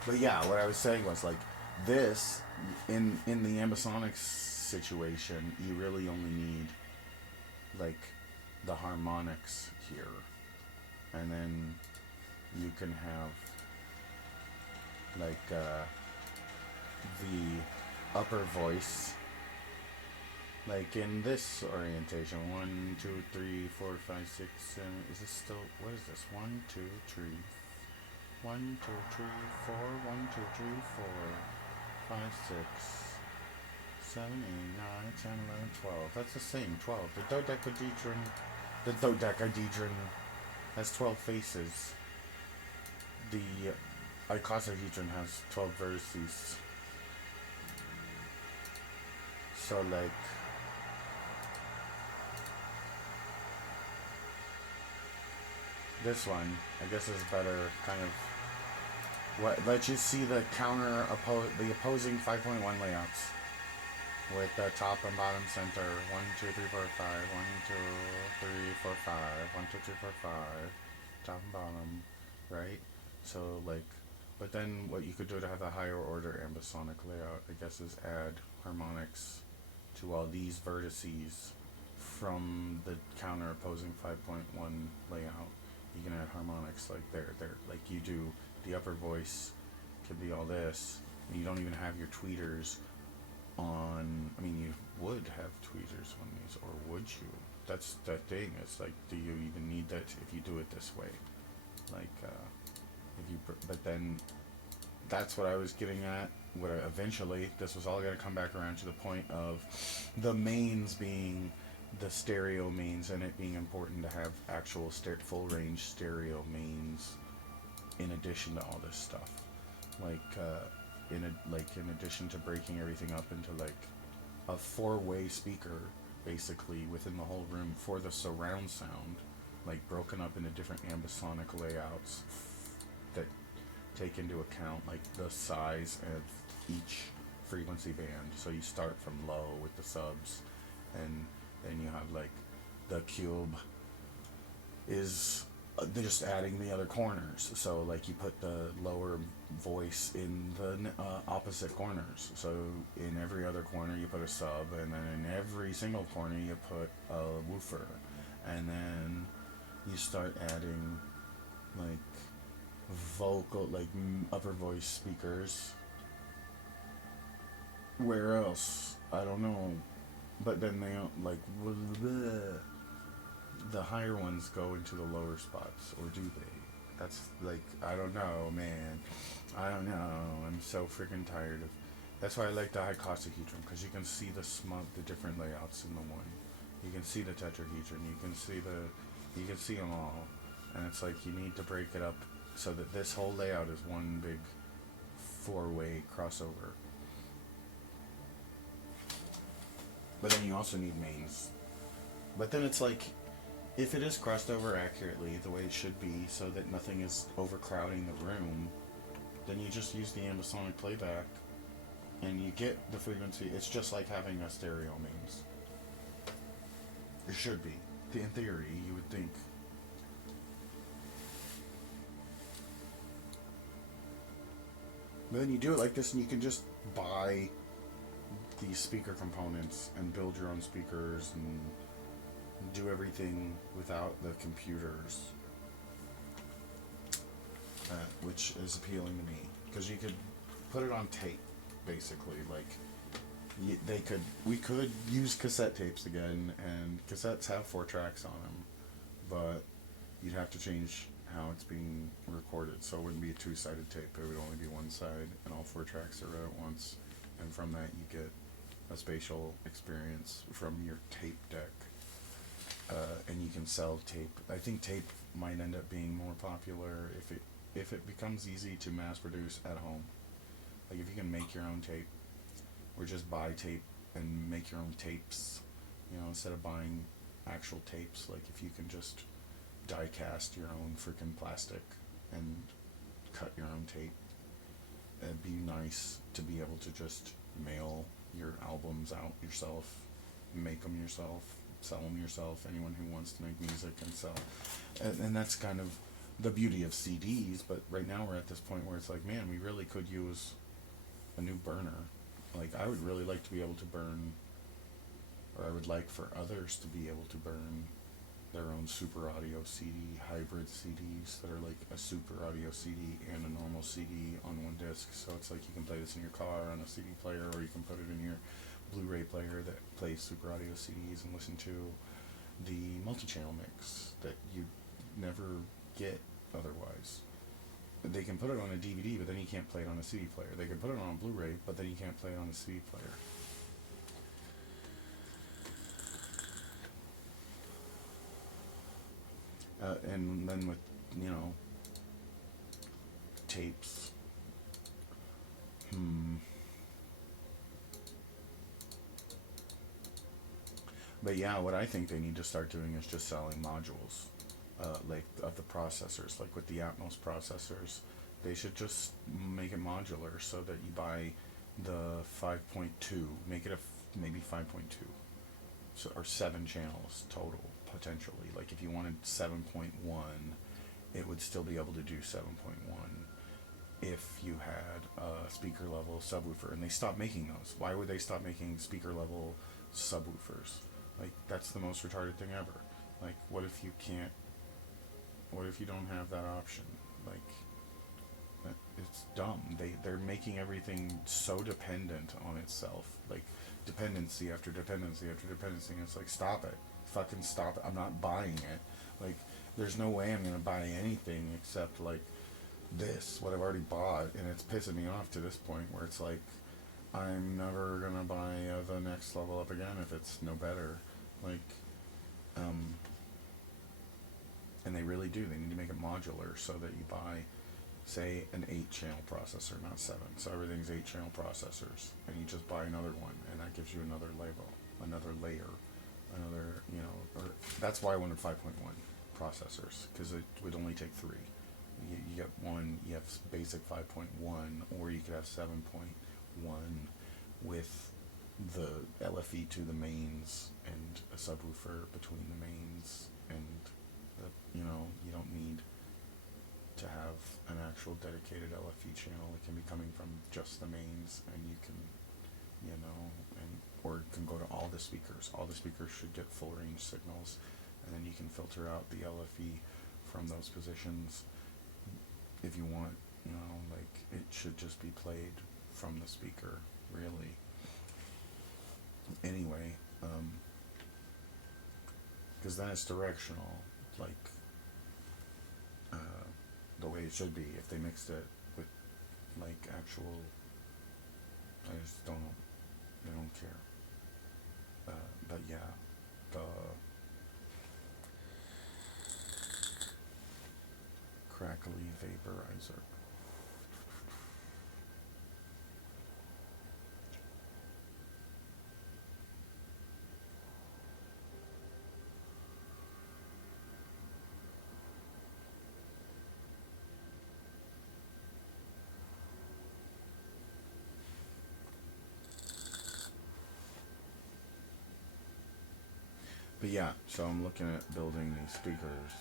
but yeah, what I was saying was, like, this, in the ambisonics situation, you really only need, like, the harmonics here, and then you can have, like, the upper voice, like, in this orientation. 1, 2, 3, 4, 5, 6, 7. Is this still, what is this? 1, 2, 3, 1, 2, 3, 4, 1, 2, 3, 4, 5, 6, 7, 8, 9, 10, 11, 12. That's the same, 12. The dodecahedron has 12 faces. The icosahedron has 12 vertices. So like this one, I guess is better kind of what let you see the the opposing 5.1 layouts with the top and bottom center. 1, 2, 3, 4, 5. 1, 2, 3, 4, 5. 1, 2, 3, 4, 5. Top and bottom, right? So like, but then what you could do to have a higher order ambisonic layout, I guess, is add harmonics to all these vertices from the counter opposing 5.1 layout. You can add harmonics like there, like you do. The upper voice could be all this, and you don't even have your tweeters on. I mean, you would have tweezers on these, or would you? That's the thing. It's like, do you even need that if you do it this way? Like, if you, but then that's what I was getting at. What eventually, this was all going to come back around to the point of the mains being the stereo mains, and it being important to have actual full range stereo mains in addition to all this stuff. Like, in addition to breaking everything up into like a four-way speaker basically within the whole room for the surround sound, like broken up into different ambisonic layouts that take into account like the size of each frequency band. So you start from low with the subs, and then you have like the cube is they're just adding the other corners. So like you put the lower voice in the opposite corners. So in every other corner you put a sub, and then in every single corner you put a woofer, and then you start adding like vocal, like upper voice speakers. Where else? I don't know. But then they don't like the higher ones go into the lower spots, or do they? That's like, I don't know, man. I don't know. I'm so freaking tired of. That's why I like the icosahedron, because you can see the different layouts in the one. You can see the tetrahedron. You can see them all, and it's like you need to break it up so that this whole layout is one big four-way crossover. But then you also need mains. But then it's like, if it is crossed over accurately the way it should be, so that nothing is overcrowding the room, then you just use the ambisonic playback and you get the frequency. It's just like having a stereo mains. It should be. In theory, you would think. But then you do it like this, and you can just buy these speaker components and build your own speakers and do everything without the computers, which is appealing to me, because you could put it on tape, basically. Like, we could use cassette tapes again, and cassettes have 4 tracks on them, but you'd have to change how it's being recorded, so it wouldn't be a 2-sided tape. It would only be one side, and all 4 tracks are read at once, and from that you get a spatial experience from your tape deck. And you can sell tape. I think tape might end up being more popular if it becomes easy to mass produce at home. Like if you can make your own tape, or just buy tape and make your own tapes, instead of buying actual tapes. Like if you can just die cast your own freaking plastic and cut your own tape, it'd be nice to be able to just mail your albums out yourself, make them yourself, sell them yourself. Anyone who wants to make music and sell, and that's kind of the beauty of CDs. But right now we're at this point where it's like, man, we really could use a new burner. Like I would really like to be able to burn, or I would like for others to be able to burn their own super audio CD, hybrid CDs that are like a super audio CD and a normal CD on one disc. So it's like you can play this in your car on a CD player, or you can put it in your Blu-ray player that plays super audio CDs and listen to the multi-channel mix that you never get otherwise. They can put it on a DVD, but then you can't play it on a CD player. They can put it on a Blu-ray, but then you can't play it on a CD player. And then with, tapes. But yeah, what I think they need to start doing is just selling modules, like of the processors, like with the Atmos processors. They should just make it modular so that you buy the 5.2, make it maybe 5.2, so, or 7 channels total potentially. Like if you wanted 7.1, it would still be able to do 7.1 if you had a speaker level subwoofer. And they stopped making those. Why would they stop making speaker level subwoofers? Like, that's the most retarded thing ever. Like, what if you can't, what if you don't have that option? Like, it's dumb. They're making everything so dependent on itself. Like, dependency after dependency after dependency. And it's like, stop it. Fucking stop it. I'm not buying it. Like, there's no way I'm gonna buy anything except, like, this, what I've already bought. And it's pissing me off to this point where it's like, I'm never gonna buy the next level up again if it's no better. Like, um, and they really do. They need to make it modular so that you buy, say, an 8 channel processor, not 7. So everything's 8 channel processors, and you just buy another one, and that gives you another label, another layer, another, you know, or that's why I wanted 5.1 processors, because it would only take 3. You get one, you have basic 5.1, or you could have 7.1 with the LFE to the mains and a subwoofer between the mains, and you know, you don't need to have an actual dedicated LFE channel. It can be coming from just the mains, and you can, you know, and or it can go to all the speakers. All the speakers should get full range signals, and then you can filter out the LFE from those positions if you want. You know, like, it should just be played from the speaker, really. Anyway, because then it's directional, like the way it should be. If they mixed it with, like, actual, I just don't know. They don't care. But yeah, the crackly vaporizer. But yeah, so I'm looking at building these speakers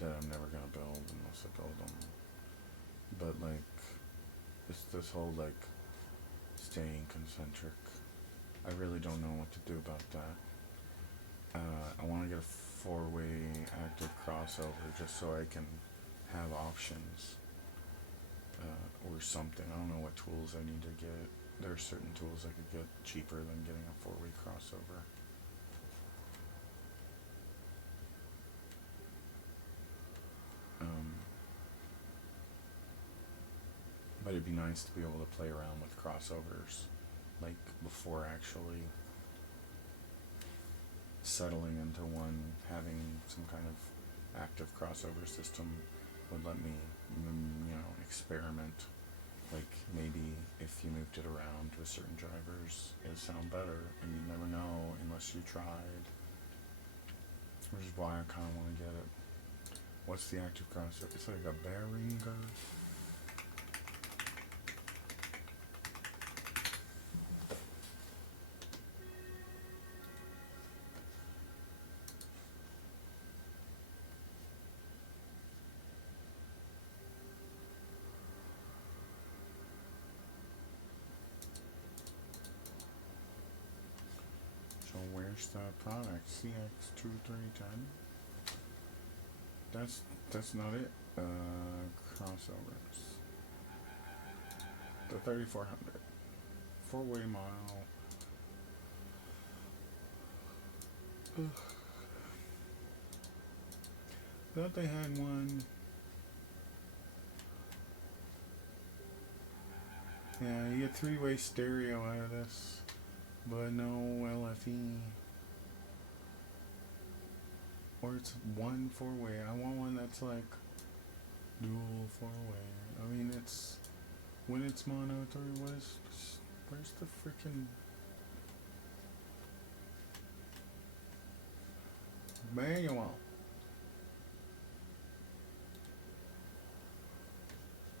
that I'm never gonna build unless I build them. But like, it's this whole like staying concentric. I really don't know what to do about that. I want to get a 4-way active crossover just so I can have options, or something. I don't know what tools I need to get. There are certain tools I could get cheaper than getting a 4-way crossover. Um, but it'd be nice to be able to play around with crossovers, like, before actually settling into one. Having some kind of active crossover system would let me, you know, experiment. Like, maybe if you moved it around with certain drivers, it'd sound better, and you'd never know unless you tried. Which is why I kind of want to get it. What's the active crossover? It's like a Behringer. So where's the product? CX2310. That's not it. Crossovers. The 3400. 4-way mile. Ugh. Thought they had one. Yeah, you get 3-way stereo out of this, but no LFE. Or it's one 4-way. I want one that's like dual 4-way. I mean, it's when it's mono 3. Where's the freaking? Manual.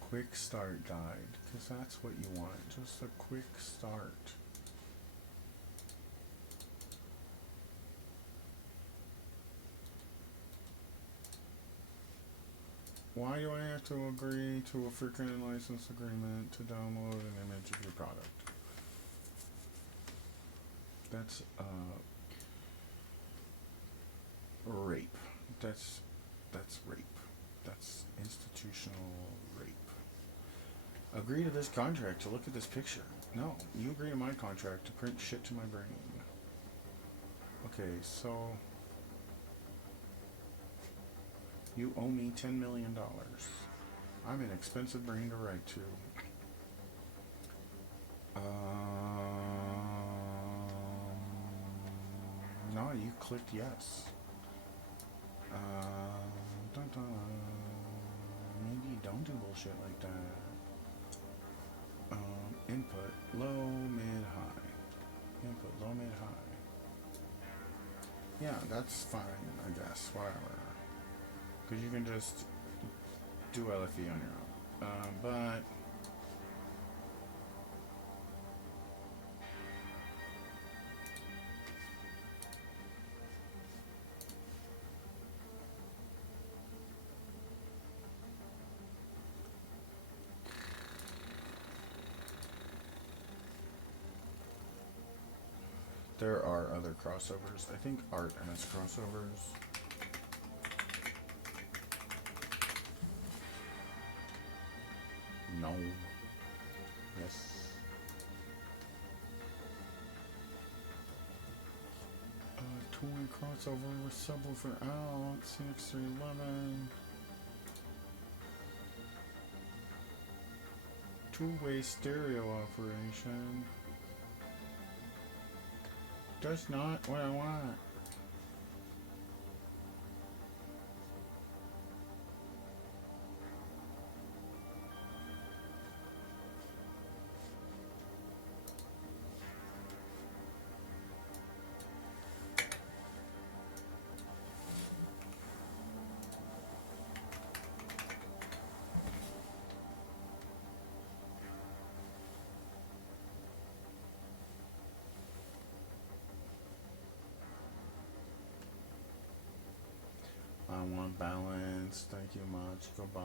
Quick start guide, because that's what you want. Just a quick start. Why do I have to agree to a freaking license agreement to download an image of your product? That's rape. That's rape. That's institutional rape. Agree to this contract to look at this picture. No, you agree to my contract to print shit to my brain. Okay, so you owe me $10 million. I'm an expensive brain to write to. No, you clicked yes. Dun dun. Maybe you don't do bullshit like that. Input low, mid, high. Input low, mid, high. Yeah, that's fine, I guess. Whatever. Because you can just do LFE on your own. But there are other crossovers. I think art has crossovers. No. Yes. Toy crossover with subwoofer out. CX311. Two-way stereo operation. That's not what I want. I want balance. Thank you much. Goodbye.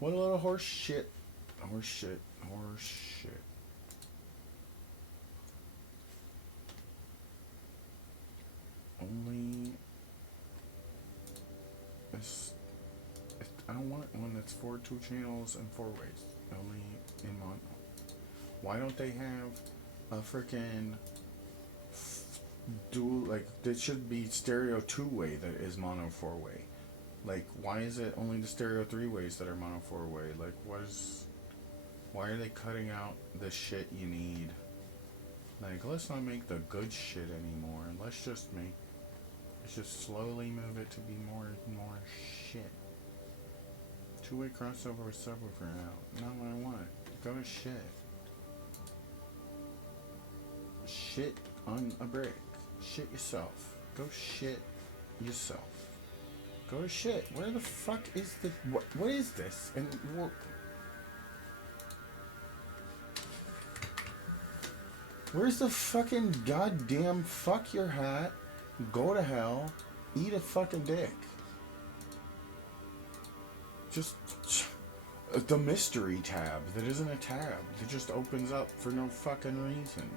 What a little horse shit. Horse shit. Horse shit. Only this. I don't want one that's 2 channels and 4 ways. Only in mono. Why don't they have a freaking dual? Like, it should be stereo 2-way that is mono 4-way. Like, why is it only the stereo 3 ways that are mono 4-way? Like, why are they cutting out the shit you need? Like, let's not make the good shit anymore. Let's just slowly move it to be more shit. 2-way crossover with subwoofer out. Not what I want. Go to shit. Shit on a brick. Shit yourself. Go shit yourself. Go to shit. Where the fuck is the... What is this? And what... Where's the fucking goddamn fuck your hat, go to hell, eat a fucking dick? Just... The mystery tab that isn't a tab. That just opens up for no fucking reason.